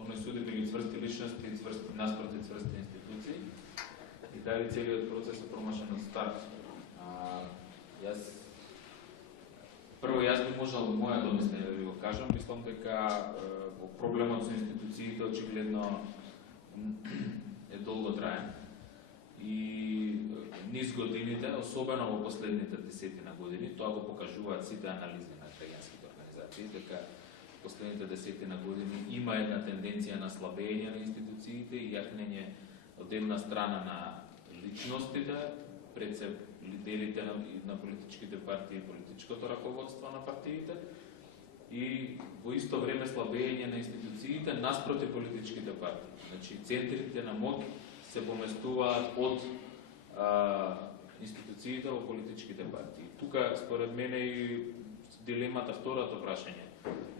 оној суди меѓу цврсти личности и наспроти цврсти институции и дали целиот процес е промашен од старт. Јас би можел моја домислење да ви го кажам, мислам дека проблемот со институциите очигледно е долготраен и низ годините, особено во последните десетина години, тоа го покажуваат сите анализи на граѓанските организации, дека последните десетина години има една тенденција на слабење на институциите и јакнење од една страна на личностите, пред се лидерите на политичките партии и политичкото раководство на партиите, и во исто време слабење на институциите наспроти политичките партии. Значи, центрите на моќ се поместуваат од институциите во политичките партии. Тука, според мене, и дилемата, второто прашање,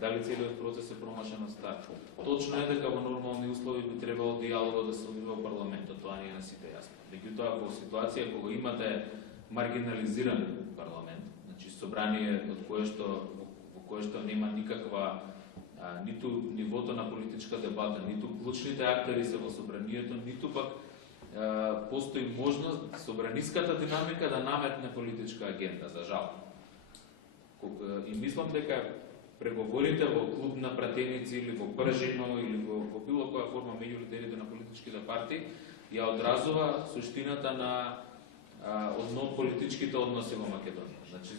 дали целиот процес е промашен од старт. Точно е дека во нормални услови би требало диалогот да се одвива во парламентот, тоа не е на сите јасно. Меѓутоа, во ситуација кога имате маргинализиран парламент, значи собрание во кое што нема никаква ниту нивото на политичка дебата, ниту клучните актери се во собранието, ниту пак постои можност собраниската динамика да наметне политичка агенда, за жал. И мислам дека преговорите во клуб на пратеници или во пржино или во било која форма меѓу лидерите на политичките партии ја одразува суштината на политичките односи во Македонија. Значи,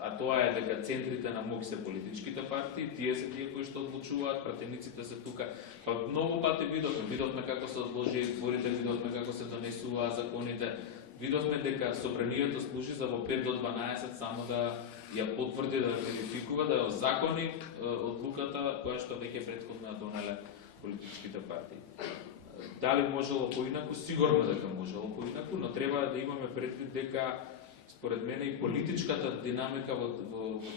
а тоа е дека центрите на моќ се политичките партии, тие се тие кои што одлучуваат, пратениците се тука. Па многу пати видовме како се одложи изборите, видовме како се донесуваа законите, видовме дека собранието служи за во 5 до 12 само да ја потврди, да верификува, да ја озакони одлуката која што веќе претходно ја донеле политичките партии. Дали можело поинаку? Сигурно дека можело поинаку, но треба да имаме предвид дека според мене и политичката динамика во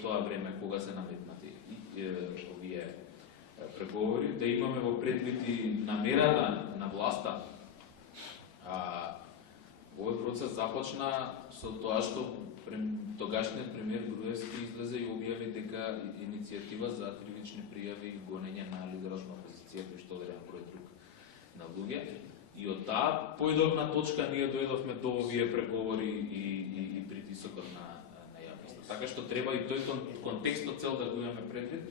тоа време кога се наметнати овие преговори, да имаме во предвид и намерата на власта. Овој процес започна со тоа што тогашниот премиер Груевски излезе и објави дека иницијатива за кривични пријави и гонење на лидерот на опозицијата и што веројатно број друг на луѓе. И од таа поидовна точка ние дојдовме до овие преговори и притисокот на јавноста. Така што треба и тој контекстот цел да го имаме предвид.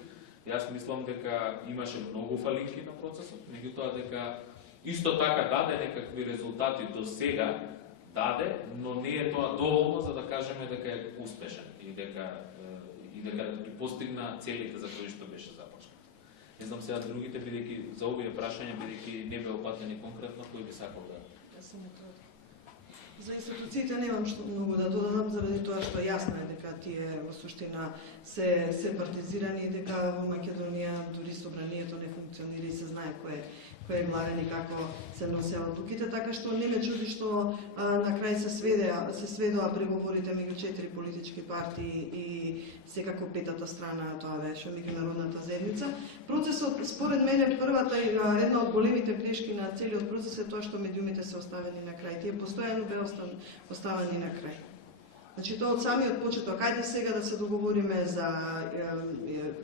Јас мислам дека имаше многу фалинки на процесот, меѓутоа дека исто така даде некакви резултати до сега, даде, но не е тоа доволно за да кажеме дека е успешен и дека ги постигна целите за кои што беше започнат. Не знам сега другите, бидејќи за овие прашања, бидејќи не бе опатени конкретно, кој би сакал да... Само кратко. За институциите немам што многу да додадам, заради тоа што јасно е дека тие во суштина се партизирани и дека во Македонија дури собранието не функционира и се знае кој е главен и како се носеа одлуките, така што не ме чуди што на крај се сведоа преговорите меѓу 4 политички партии и секако петата страна, тоа беше меѓународната заедница. Процесот, според мене, првата и една од големите грешки на целиот процес е тоа што медиумите се оставени на крај. Тие постојано беа оставени на крај. Значи, тоа од самиот почеток, ајде сега да се договориме за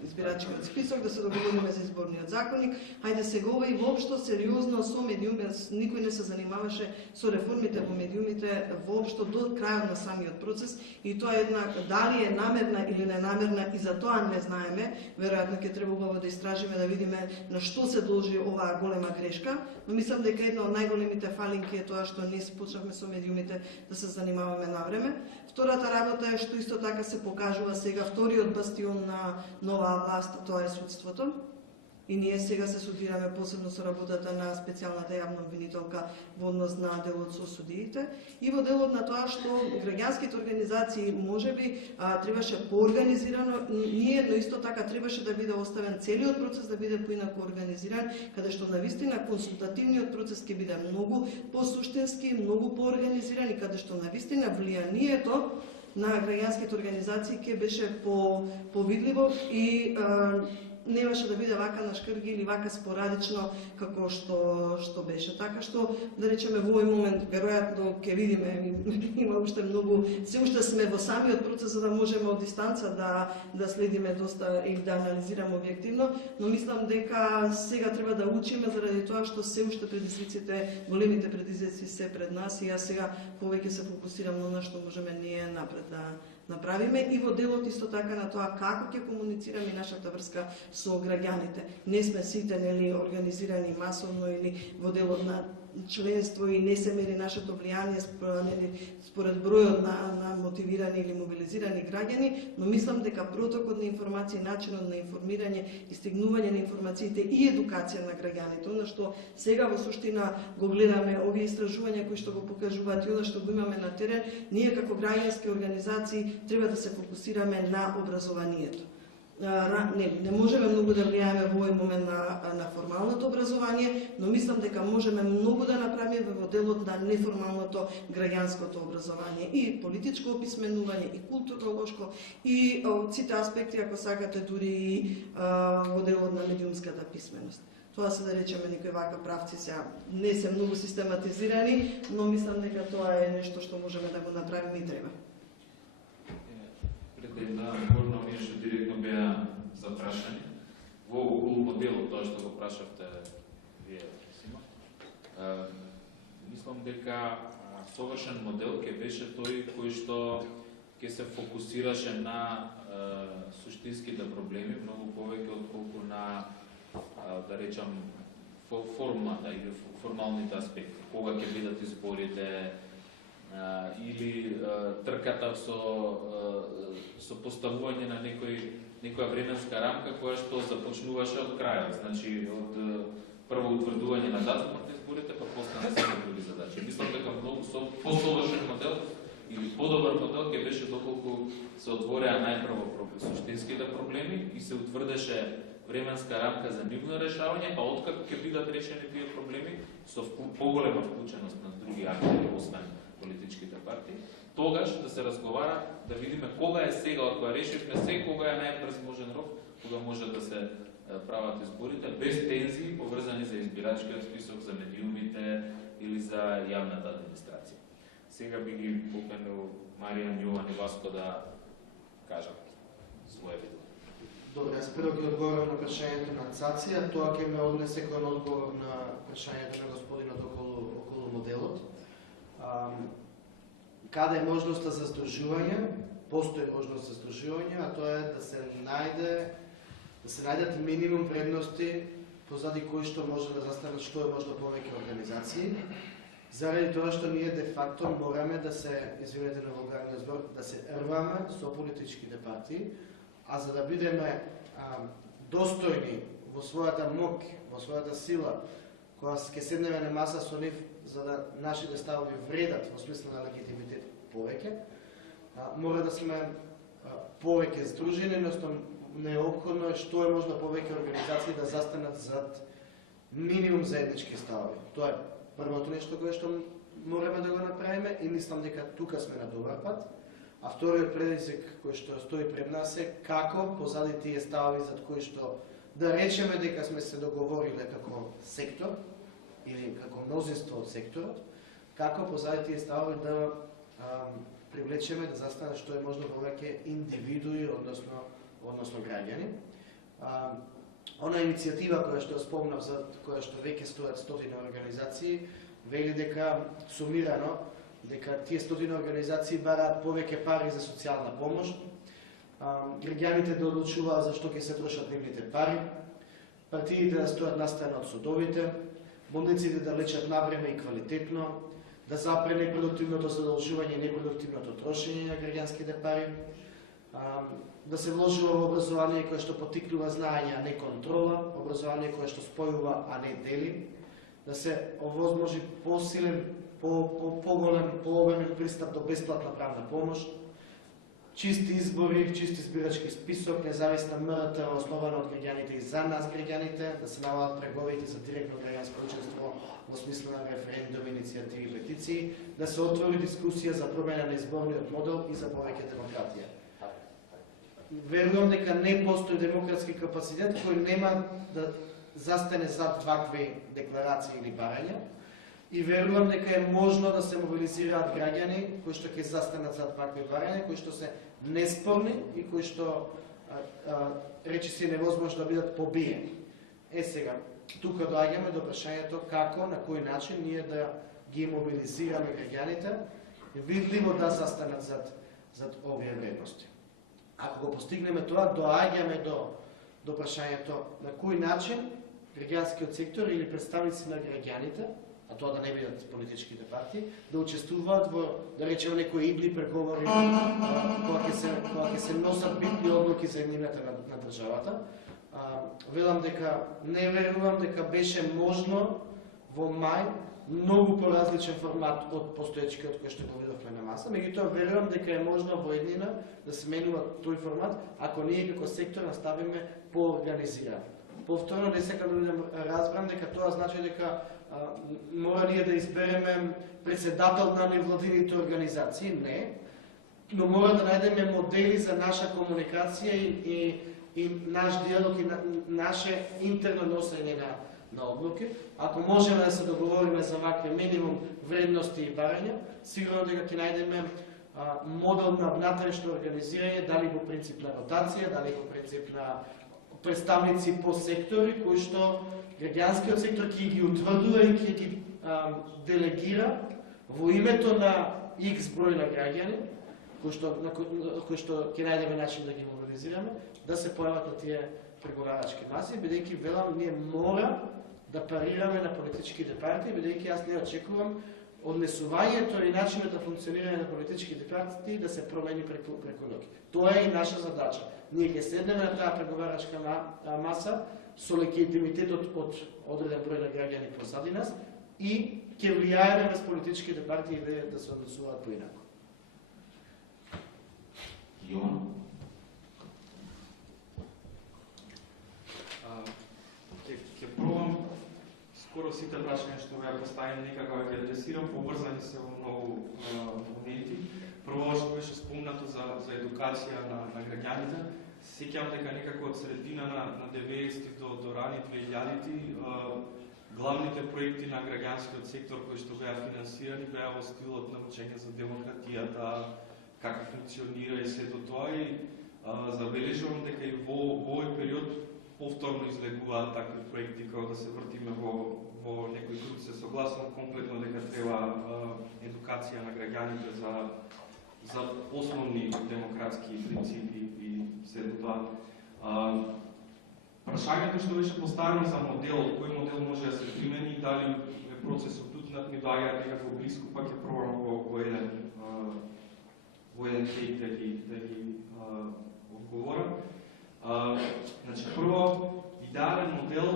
избирачкиот список, да се договориме за изборниот законник, ајде сега ова и воопшто сериозно со медиумите, никој не се занимаваше со реформите во медиумите воопшто до крајот на самиот процес и тоа е една, дали е намерна или ненамерна и за тоа не знаеме, веројатно ќе треба убаво да истражиме, да видиме на што се должи оваа голема грешка, но мислам дека една од најголемите фалинки е тоа што не почнавме со медиумите да се занимаваме навреме. Втората работа е што исто така се покажува сега вториот бастион на нова власт, тоа е судството. И ние сега се судираме посебно со работата на специјалната јавна обвинителка во однос на делот со судиите и во делот на тоа што граѓанските организации можеби требаше поорганизирано, ние, но исто така требаше да биде оставен целиот процес да биде поинаку организиран, каде што навистина консултативниот процес ќе биде многу посуштински, многу поорганизиран и каде што навистина влијанието на граѓанските организации ќе беше повидливо и немаше да биде вака на шкрги или вака спорадично како што беше. Така што, да речеме, во овој момент, веројатно ќе видиме, има уште многу, се уште сме во самиот процес за да можеме од дистанца да следиме доста и да анализираме објективно, но мислам дека сега треба да учиме заради тоа што се уште предизвиците, големите предизвици се пред нас и јас сега повеќе се фокусирам на што можеме ние напред да направиме и во делот исто така на тоа како ќе комуницираме нашата врска со граѓаните. Не сме сите организирани масовно или во делот на членство и не се мери нашето влијание според бројот на мотивирани или мобилизирани граѓани, но мислам дека протокот на информации, начинот на информирање и стигнување на информациите и едукација на граѓаните, она што сега во суштина го гледаме овие истражувања кои што го покажуваат и она што го имаме на терен, ние како граѓански организации треба да се фокусираме на образованието. Не можеме многу да влијаеме во овој момент на формалното образование, но мислам дека можеме многу да направиме во делот на неформалното граѓанското образование и политичко описменување и културолошко и сите аспекти, ако сакате, дури и во делот на медиумската писменост. Тоа се да речеме некои вака правци сега не се многу систематизирани, но мислам дека тоа е нешто што можеме да го направиме и треба. Една одговорна оние што директно беа за прашање. Во околу моделот, тоа што го прашавте вие, Сима, мислам дека совршен модел ќе беше тој кој што ќе се фокусираше на суштинските проблеми, многу повеќе отколку на, да речам, формата или формалните аспекти. Кога ќе бидат изборите, или трката со поставување на некоја временска рамка која што започнуваше од крајот, значи од прво утврдување на датумот на изборите, па после на сите други задачи. Мислам дека многу посовршен модел или подобар модел ќе беше доколку се отвореа најпрво суштинските проблеми и се утврдеше временска рамка за нивно решавање, а откако ќе бидат решени тие проблеми со поголема вклученост на други актери, освен политичките партии, тогаш да се разговара, да видиме кога е сега, од кога решивме се, кога е најбрз можен рок, кога може да се прават изборите, без тензии поврзани за избирачкиот список, за медиумите или за јавната администрација. Сега би ги поканил Маријан, Јован и Васко да кажат своје видео. Добре, јас прво ќе одговорам на прашањето на Цација, тоа ќе ме однесе кон одговор на прашањето на господинот околу моделот. Каде е можноста за здружување? Постои можност за здружување, а тоа е да се најдат минимум вредности позади кои што може да застанат што е можно повеќе организации, заради тоа што ние де факто мораме да се, извинете на вулгарниот збор, да се рваме со политичките партии, а за да бидеме достојни во својата моќ, во својата сила, кога ќе седнеме на маса со нив, за да нашите ставови вредат во смисла на легитимитет повеќе, мора да сме повеќе здружени, односно неопходно е што е можно повеќе организации да застанат зад минимум заеднички ставови. Тоа е првото нешто кое што мораме да го направиме и мислам дека тука сме на добар пат. А вториот предизвик кој што стои пред нас е како позади тие ставови зад кои што да речеме дека сме се договориле како сектор или како мнозинство од секторот, како позади тие ставови да привлечеме да застанат што е можно повеќе индивидуи, односно граѓани. Она иницијатива која што спомнав, за која што веќе стојат 100 организации, вели дека сумирано дека тие 100 организации бараат повеќе пари за социјална помош, граѓаните да одлучуваат за што ќе се трошат нивните пари, партиите да стојат настрана од судовите, болниците да лечат навреме и квалитетно, да запре непродуктивното задолжување и непродуктивното трошење на граѓанските пари, да се вложува во образование кое што поттикнува знаење, а не контрола, образование кое што спојува, а не дели, да се овозможи посилен, поголем, пообемен пристап до бесплатна правна помош, чисти избори, чисти избирачки список, независна МРТ основана од граѓаните и за нас граѓаните, да се навалат преговите за директно граѓанско учество во смисла на референдум, иницијативи и петиции, да се отвори дискусија за промена на изборниот модел и за повеќе демократија. Верувам дека не постои демократски капацитет кој нема да застане зад вакви декларации или барања и верувам дека е можно да се мобилизираат граѓани кои што ќе застанат зад вакви барања, кои што се неспорни и кои што речиси невозможно да бидат побиени. Сега, тука доаѓаме до прашањето како, на кој начин ние да ги мобилизираме граѓаните видливо да застанат зад овие вредности. Ако го постигнеме тоа, доаѓаме до прашањето на кој начин граѓанскиот сектор или представници на граѓаните, а тоа да не бидат политичките партии, да учествуваат во, да речеме, некои идни преговори кога ќе се носат битни одлуки за иднината на државата. Велам дека не верувам дека беше можно во мај многу поразличен формат од постоечкиот кој што го видовме на маса, меѓутоа верувам дека е можно во еднина да се менува тој формат ако ние како сектор наставиме поорганизирано. Повторно не сакам да разбрам дека тоа значи дека мора ние да избереме председател на невладините организации, не, но мора да најдеме модели за наша комуникација и наш диалог и наше интерно носење на одлуки. Ако можеме да се договориме за вакви минимум вредности и барања, сигурно дека ќе најдеме модел на внатрешно организирање, дали по принцип на ротација, дали по принцип на представници по сектори, кои што граѓанскиот сектор ќе ги утврдува и ќе ги делегира во името на X број на граѓани, кои што ќе најдеме начин да ги мобилизираме, да се појават на тие преговарачки маси, бидејќи велам ние мора да парираме на политичките партии, бидејќи јас не очекувам однесувањето и начинот на функционирање на политичките партии да се промени преку ноќ. Тоа е и наша задача. Ние ќе седнеме на таа преговарачка маса со легитимитетот од одреден број на граѓани позади нас и ќе влијаеме без политичките партии да се однесуваат поинаку. Јован? Ќе пробам скоро сите прашања што беа поставени некако ќе адресирам, поврзани се во многу моменти. Прво што беше спомнато за едукација на граѓаните. Сеќавам дека некако од средина на 90-ти до рани 2000-ти главните проекти на граѓанскиот сектор кои што беа финансирани беа во стилот на учење за демократијата, како функционира и сето тоа и забележувам дека и во овој период повторно излегуваат такви проекти како да се вртиме во некои круг. Се согласувам комплетно дека треба едукација на граѓаните за основни демократски принципи и сето тоа. Прашањето што беше поставено за модел, кој модел може да се примени, дали е процесот тут почнат ми доаѓаат некако близко, па ќе пробам во еден тек да ги одговорам. Значи, прво, идеален модел,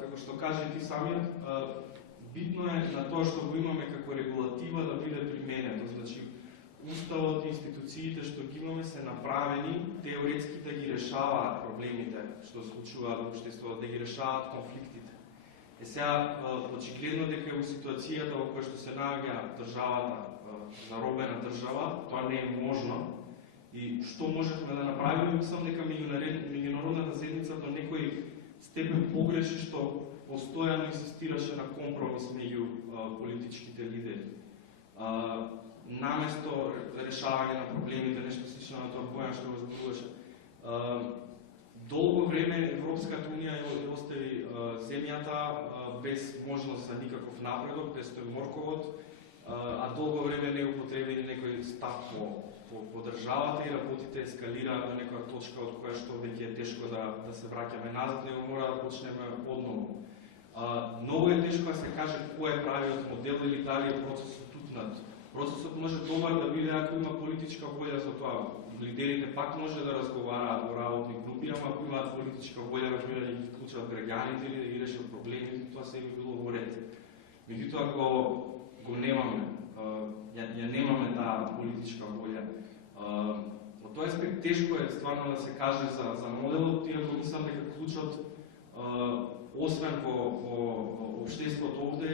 како што кажа ти самиот, битно е на тоа што го имаме како регулатива да биде применено. Значи, уставот и институциите што ги имаме се направени теоретски да ги решаваат проблемите што се случуваат во општеството, да ги решаваат конфликтите. Сега, очигледно дека во ситуацијата во која што се наоѓа државата, заробена држава, тоа не е можно. И што можевме да направиме, мислам дека меѓународната заедница до некој степен погреши што постојано инсистираше на компромис меѓу политичките лидери. Наместо решавање на проблемите, нешто слично на тоа Бојан што го зборуваше. Долго време Европската унија ја остави земјата без можност за никаков напредок, без тој морковод, а долго време не употребили некој став по државата и работите ескалираат до некоја точка од која што веќе е тешко да се враќаме назад, него мора да почнеме одново. Многу е тешко да се каже кој е правиот модел или дали е процесот тутнат. Процесот може добар да биде ако има политичка волја за тоа. Лидерите пак може да разговараат во работни групи, ама ако имаат политичка волја да ги вклучат граѓаните или да ги решат проблемите, тоа се би било во ред. Меѓутоа го немаме, ја немаме таа политичка волја. Од тој аспект тешко е стварно да се каже за моделот, иако мислам дека клучот освен во општеството овде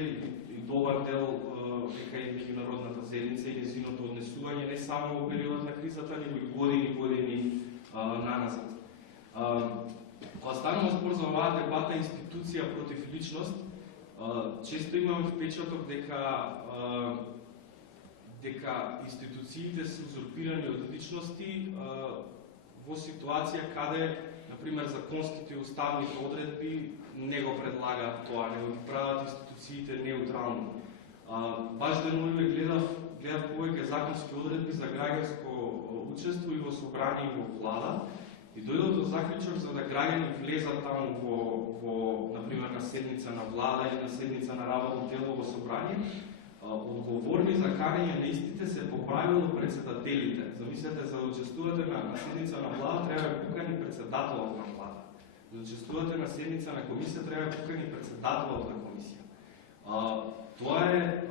и добар дел дека и меѓународната заедница и нејзиното однесување не само во периодот на кризата, него и години наназад. Кога станува збор за оваа дебата институција против личност, често имаме впечаток дека институциите се узурпирани од личности во ситуација каде, например, законските и уставните одредби не го предлагаат тоа, не го прават институциите неутрални. Баш деновиве гледав повеќе законски одредби за граѓанско учество и во собрание и во влада и дојдов до заклучок за да граѓани влезат таму во например на седница на влада или на седница на работно тело во собрание, одговорни за канење на истите се по правило председателите. Замислете, за да учествувате на седница на влада треба да покани председателот на влада. За да учествувате на седница на комисија треба да покани председателот на комисија. Тоа е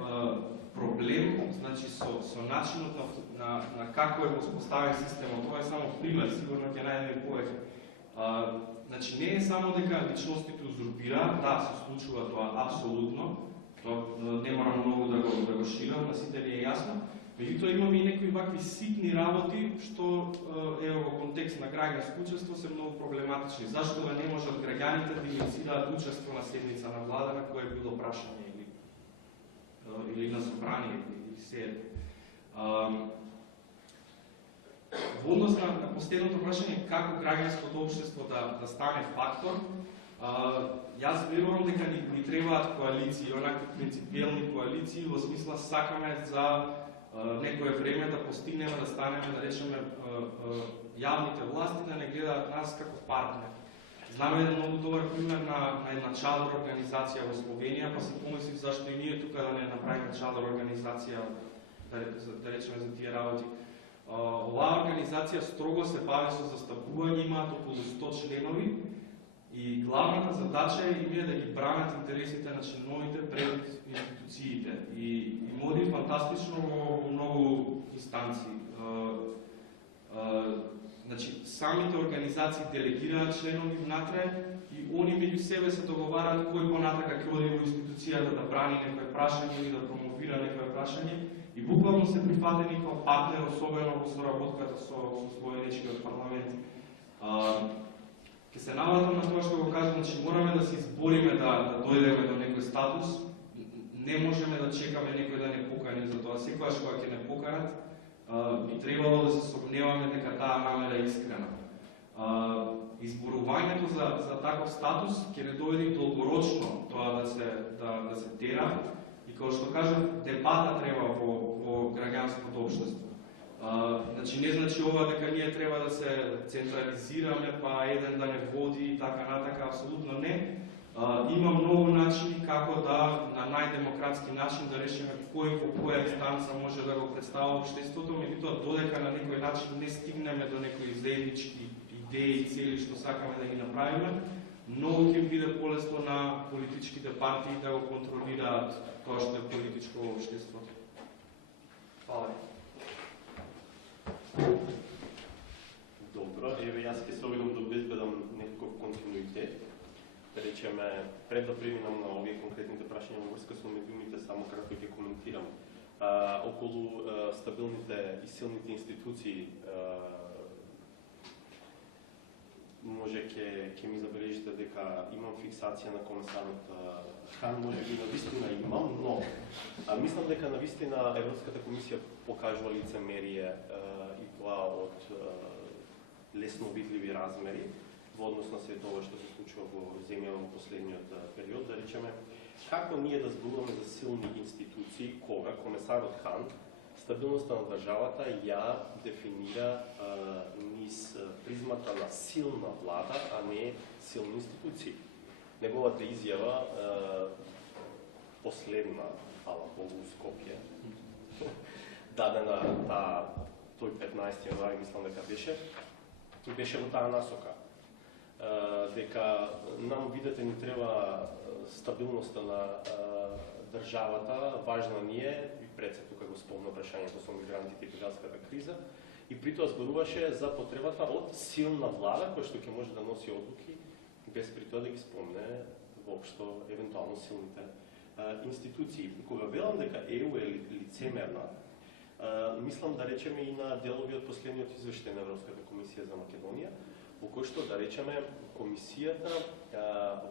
проблем, значи со начинот на како е воспоставен системот. Тоа е само пример, сигурно ќе најдеме повеќе. Значи не е само дека личностите узурпираат, да, се случува тоа апсолутно. Тоа не мора многу да го ширам, на сите не е јасно. Меѓутоа имаме и некои вакви ситни работи што во контекст на граѓанско учество се многу проблематични. Зашто да не можат граѓаните да инициираат учество на седница на влада на кое било прашање или на собрание или се. Во однос на последното прашање како граѓанското општество да стане фактор, јас верувам дека ни требаат коалиции, онакви принципиелни коалиции, во смисла сакаме за некое време да постигнеме да станеме, да речеме, јавните власти да не гледаат нас како партнер. Знаме еден многу добар пример на една чадор организација во Словенија, па се помислив зашто и ние тука да не направиме чадор организација, да речеме за тие работи. Оваа организација строго се бави со застапување, имаат околу 100 членови и главната задача е да ги бранат интересите на членовите пред институциите. И моди фантастично во многу инстанции. Значи, самите организации делегираат членови внатре и они меѓу себе се договараат кој понатака ќе оди во институцијата да брани некој прашање или да промовира некој прашање и буквално се прифатени како партнер, особено во соработката со словенечкиот парламент. Ке се наватам на тоа што го кажам, значи мораме да се избориме да дојдеме до некој статус, не можеме да чекаме некој да не покани за тоа. Секогаш кога ќе не поканат, би требало да се сомневаме дека таа намера е искрена. Изборувањето за таков статус ќе не доведе долгорочно тоа да се тера и како што кажав, дебата треба во граѓанското општество. Значи не значи ова дека ние треба да се централизираме, па еден да не води и така натака, апсолутно не. Има многу начини како да на најдемократски начин да решиме кој во која инстанца може да го представува општеството, меѓутоа додека на некој начин не стигнеме до некои заеднички идеи и цели што сакаме да ги направиме, многу ќе биде полесно на политичките партии да го контролираат тоа што е политичко општество. Фала. Добро, еве јас ќе се обидам да обезбедам некаков континуитет. Да речеме, пред да преминам на овие конкретните прашања во врска со медиумите, само кратко ќе коментирам. Околу стабилните и силните институции, може ќе ми забележите дека имам фиксација на комесарот Хан, може би навистина имам, но мислам дека навистина Европската комисија покажува лицемерие и тоа од лесно видливи размери во однос на се тоа што се случува во земја во последниот период. Да речеме, како ние да зборуваме за силни институции, кога комесарот Хан стабилноста на државата ја дефинира низ призмата на силна влада, а не силни институции. Неговата изјава последна, фала Богу, Скопје, дадена тој 15 јануари, мислам дека беше во таа насока. Дека нам, видете, ни треба стабилноста на државата, важна ни е, и пред се тука го спомна прашањето со мигрантите и бежанската криза, и при тоа зборуваше за потребата од силна влада, која што ќе може да носи одлуки, без при тоа да ги спомне воопшто евентуално силните институции. Кога велам дека ЕУ е лицемерна, мислам да речеме и на делови од последниот извештај на Европската комисија за Македонија, во кој што, да речеме, комисијата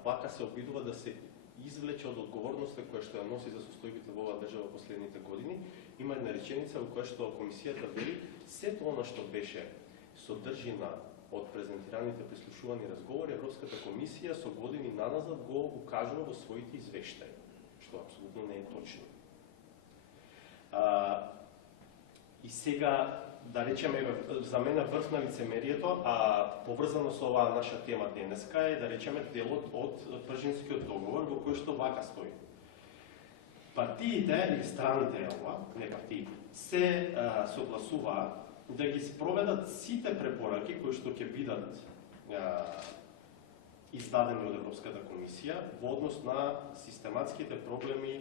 вака се обидува да се извлече од одговорноста која што ја носи за состојбите во оваа држава последните години. Има една реченица во која што комисијата вели сето она што беше содржина од презентираните прислушувани разговори, Европската комисија со години наназад го укажува во своите извештаи, што апсолутно не е точно. И сега, да речеме, за мене врв на лицемерието, поврзано со оваа наша тема денеска е, да речеме, делот од Пржинскиот договор, во кој што вака стои. Партиите или страните, не партиите, се согласуваат да ги спроведат сите препораки кои што ќе бидат издадени од Европската комисија во однос на систематските проблеми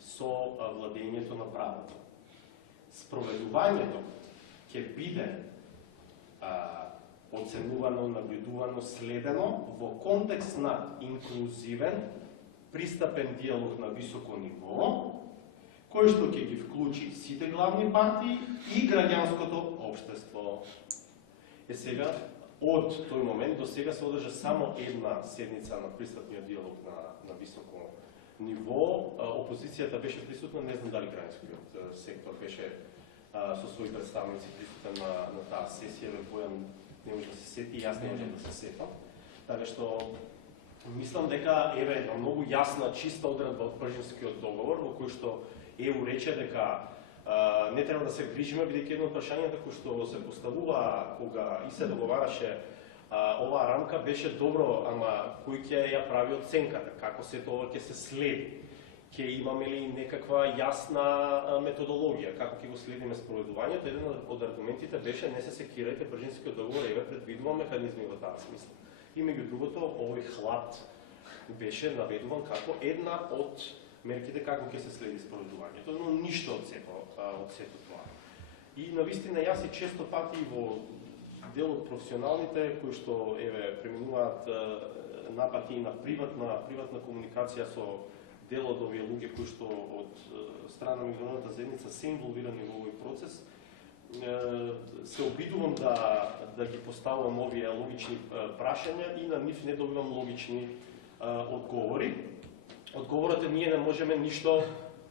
со владењето на правото. Спроведувањето ќе биде оценувано, наблюдувано, следено во контекст на инклузивен, пристапен диалог на високо ниво, кој што ќе ги вклучи сите главни партии и граѓанското општество. Сега, од тој момент до сега се одржа само една седница на пристапниот диалог на високо ниво. Опозицијата беше присутна, не знам дали граѓанскиот сектор беше со своји представници присутен на таа сесија. Бојан не може да се сети, јас не можам да се сетам. Така што мислам дека еве една многу јасна, чиста одредба од Пржинскиот договор, во кој што ЕУ рече дека не треба да се грижиме, бидејќи едно од прашањата кој што се поставува кога и се договараше оваа рамка беше добро, ама кој ќе ја прави оценката, како се тоа ќе се следи, ќе имаме ли некаква јасна методологија, како ќе го следиме спроведувањето. Еден од аргументите беше не се секирајте, Пржинскиот договор еве предвидува механизми во таа смисла. И меѓу другото, овој хлад беше наведуван како една од мерките како ќе се следи спроведувањето, но ништо од сето тоа. И навистина јас и често пати во дел од професионалните кои што еве преминуваат напати на приватна комуникација со дел од овие луѓе кои што од страна на меѓународната заедница се инволвирани во овој процес, се обидувам да ги поставувам овие логични прашања и на нив не добивам логични одговори. Одговорот е ние не можеме ништо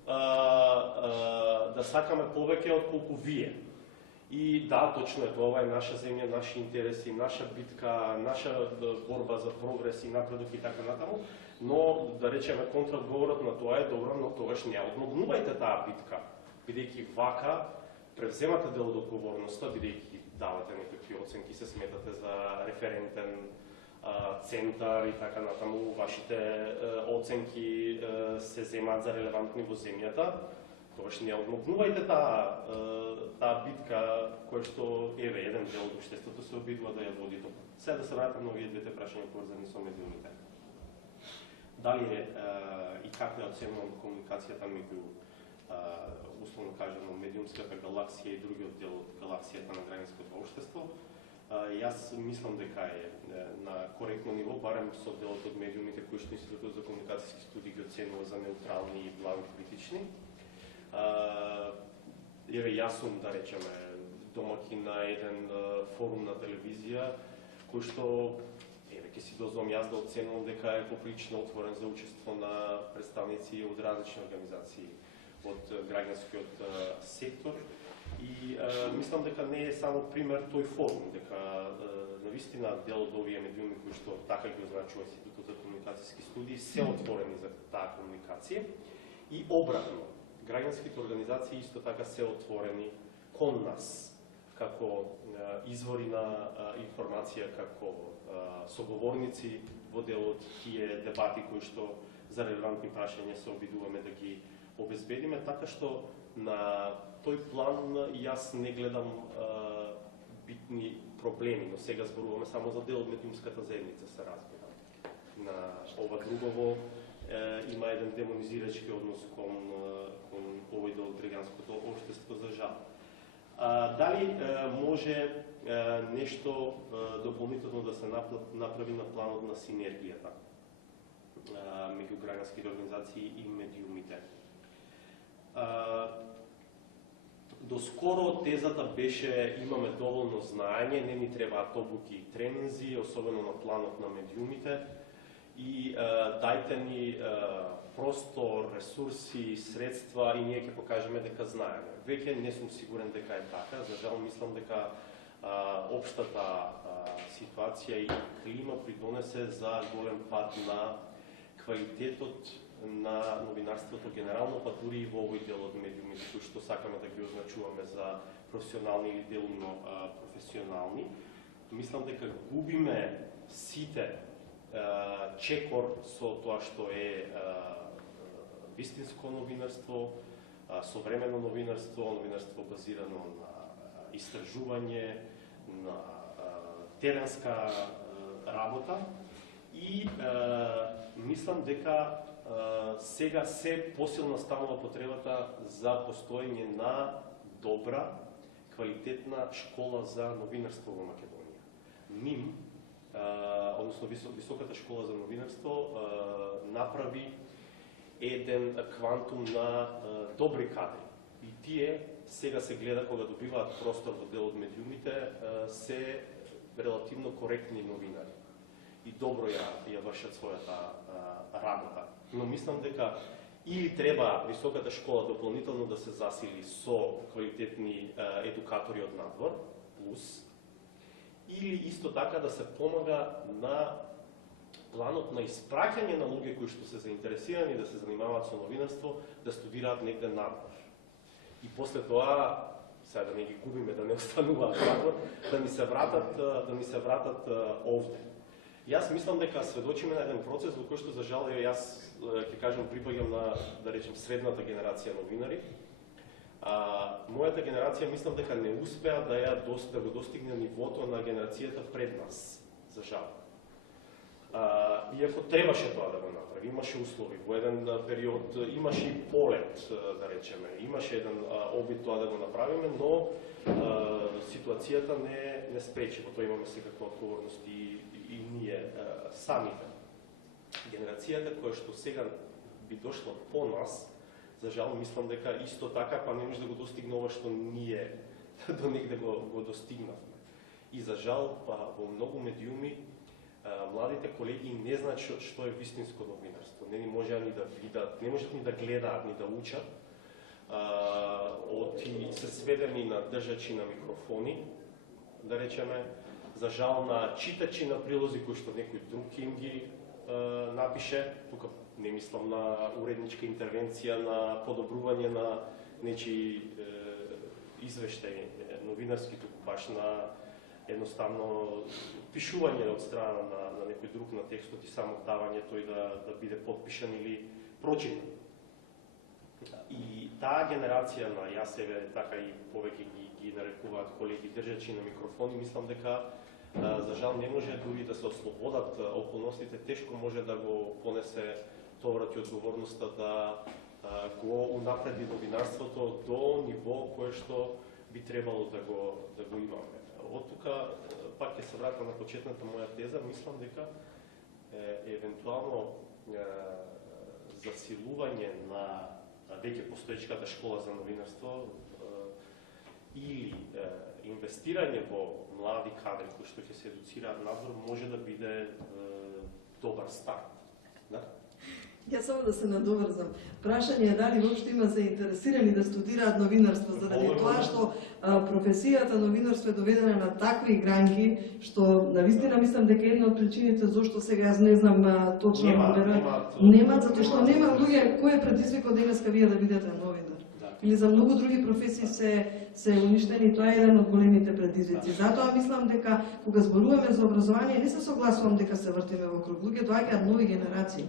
да сакаме повеќе од колку вие. И да, точно е, тоа е наша земја, наши интереси, наша битка, наша борба за прогрес и напредок и така натаму, но да речеме контраодговорот на тоа е добро, но тогаш не одмогнувајте таа битка, бидејќи вака превземате дел од одговорноста, бидејќи давате некакви оценки, се сметате за референтен центар и така натаму, вашите оценки се земаат за релевантни во земјата, тогаш не одмогнувајте таа битка која што еве еден дел од општеството се обидува да ја води тоа. Сега да се вратам на овие двете прашања поврзани со медиумите. Дали и како ја оценувам комуникацијата меѓу условно кажано медиумската галаксија и другиот дел од галаксијата на граѓанското општество? Јас мислам дека е на коректно ниво, барем со делот од медиумите кои што Институтот за комуникацијски студии ги оценува за неутрални и благо критични. Еве јас сум, да речеме, домаќин на еден форум на телевизија кој што ќе си дозволам јас да оценувам дека е поприлично отворен за учество на представници од различни организации од граѓанскиот сектор. И мислам дека не е само пример тој форум, дека навистина дел од овие медиуми кои што така ги означува Институтот за комуникацијски студии се отворени за таа комуникација и обратно, граѓанските организации исто така се отворени кон нас како извори на информација, како соговорници во делот тие дебати кои што за релевантни прашања се обидуваме да ги обезбедиме, така што на тој план јас не гледам битни проблеми, но сега зборуваме само за дел од медиумската заедница, се разбира. На ова другово има еден демонизирачки однос кон овој дел од граѓанското општество, за жал. Дали може нешто дополнително да се направи на планот на синергијата меѓу граѓанските организации и медиумите? Доскоро тезата беше имаме доволно знаење, не ни требаат обуки и тренинзи, особено на планот на медиумите, и дајте ни простор, ресурси, средства и ние ќе покажеме дека знаеме. Веќе не сум сигурен дека е така, за жал мислам дека општата ситуација и клима придонесе за голем пат на квалитетот на новинарството генерално, па дури и во овој дел од медиумите, кои што сакаме да ги означуваме за професионални или делумно професионални. Мислам дека губиме сите чекор со тоа што е вистинско новинарство, современо новинарство, новинарство базирано на истражување, на теренска работа и мислам дека сега се посилна станува потребата за постоење на добра, квалитетна школа за новинарство во Македонија. НИМ, односно Високата школа за новинарство, направи еден квантум на добри кадри. И тие сега се гледа кога добиваат простор во дел од медиумите, се релативно коректни новинари и добро ја вршат својата работа. Но мислам дека или треба Високата школа дополнително да се засили со квалитетни едукатори од надвор, плюс, или исто така да се помага на планот на испраќање на луѓе кои што се заинтересирани да се занимаваат со новинарство, да студираат негде надвор. И после тоа, сега да не ги губиме, да не остануваат надвор, да ни се вратат овде. Јас мислам дека сведочиме на еден процес во кој што, за жал, јас ќе кажам, припаѓам на, да речем, средната генерација новинари. Мојата генерација мислам дека не успеа да го достигне нивото на генерацијата пред нас, за жал. Иако требаше тоа да го направи, имаше услови, во еден период имаше и полет, да речеме, имаше еден обид тоа да го направиме, но ситуацијата не спречи, во тоа имаме секаква одговорност и ние самите. Генерацијата која што сега би дошла по нас, за жал мислам дека исто така па не може да го достигне ова што ние до негде го достигнавме. И за жал во многу медиуми младите колеги не знаат што е вистинско новинарство. Не можеа ни да видат, не можат ни да гледаат, ни да учат. И се сведени на држачи на микрофони, да речеме, за жал на читачи на прилози кои што некој друг им ги напише. Тука не мислам на уредничка интервенција, на подобрување на нечии извештаи новинарски, туку баш на едноставно пишување од страна на некој друг на текстот и само давање тој да биде подпишан или прочитан. И таа генерација на јас себе, така и повеќе ги нарекуваат колеги држачи на микрофони, мислам дека за жал не може дури да се ослободат околностите, тешко може да го понесе товарот и одговорноста да го унапреди новинарството до ниво кое што би требало да го имаме. Од тука, пак ќе се вратам на почетната моја теза, мислам дека евентуално засилување на веќе постоечката школа за новинарство или инвестирање во млади кадри кои што ќе се едуцираат надвор може да биде добар старт. Да? Ја само да се надоврзам. Прашање е дали воопшто има заинтересирани да студираат новинарство, заради тоа што професијата новинарство е доведена на такви гранки, што навистина мислам дека една од причините зошто сега јас не знам точно нема, затоа што нема луѓе кој е предизвикот денеска вие да бидете новинар. Или за многу други професии се уништени, тоа е еден од големите предизвици. Затоа мислам дека кога зборуваме за образование, не се согласувам дека се вртиме во круг. Луѓе доаѓаат нови генерации.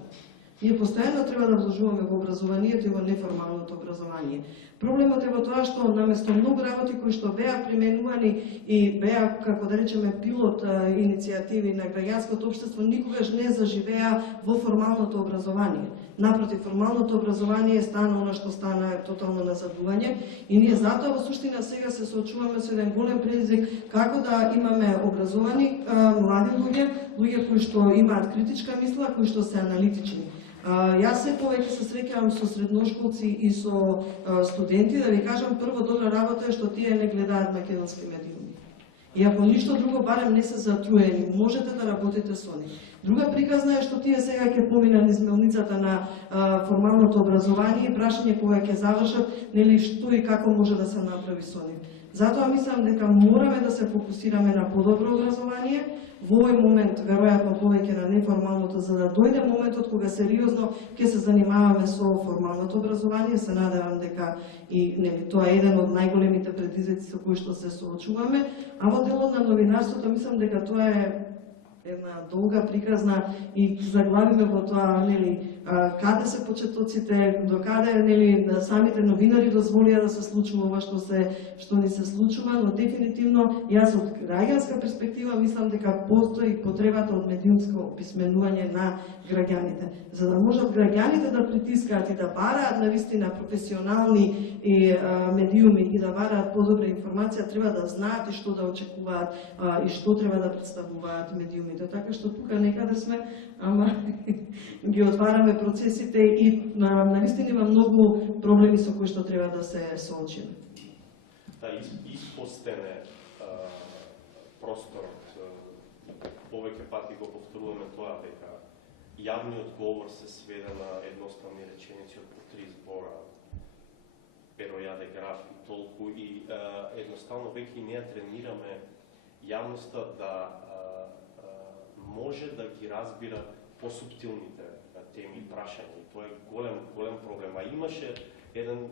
Ние постојано треба да вложуваме во образованието и во неформалното образование. Проблемот е во тоа што наместо многу работи кои што беа применувани и беа, како да речеме, пилот иницијативи на граѓанското општество, никогаш не заживеа во формалното образование. Напротив, формалното образование стана она што стана е тотално назадување и ние затоа во суштина сега се соочуваме со еден голем предизвик како да имаме образовани млади луѓе кои што имаат критичка мисла, кои што се аналитични. Јас се повеќе се среќавам со средношколци и со студенти, да ви кажам, прво добра работа е што тие не гледаат македонски медиуми. И ако ништо друго, барем не се затруени, можете да работите со нив. Друга приказна е што тие сега ќе поминат низ мелницата на формалното образование и прашање кога ќе завршат, нели што и како може да се направи со нив. Затоа мислам дека мораме да се фокусираме на подобро образование, во овој момент веројатно повеќе на неформалното, за да дојде моментот кога сериозно ќе се занимаваме со формалното образование. Се надевам дека и нели тоа е еден од најголемите предизвици со кои што се соочуваме, а во делот на новинарството мислам дека тоа е една долга приказна и заглавиме во тоа, нели, каде се почетоците, до каде, нели, да самите новинари дозволија да се случува ова што ни се случува, но дефинитивно јас од граѓанска перспектива мислам дека постои потребата од медиумско описменување на граѓаните. За да можат граѓаните да притискаат и да бараат навистина професионални медиуми и да бараат подобра информација, треба да знаат и што да очекуваат и што треба да представуваат медиумите. Така што тука некаде сме, ама ги отвараме процесите и навистина има многу проблеми со кои што треба да се соочиме. Да, испостене просторот, повеќе пати го повторуваме тоа дека јавниот говор се сведе на едноставни реченици од по 3 збора, перо, јаде, граф и толку, и едноставно веќе не ја тренираме јавноста да може да ги разбира посуптилните теми и прашања. И тоа е голем проблем. А имаше еден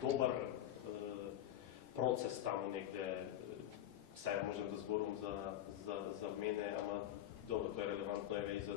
добар процес таму негде, сега можем да зборувам за мене, ама добро, тоа е релевантно еве и за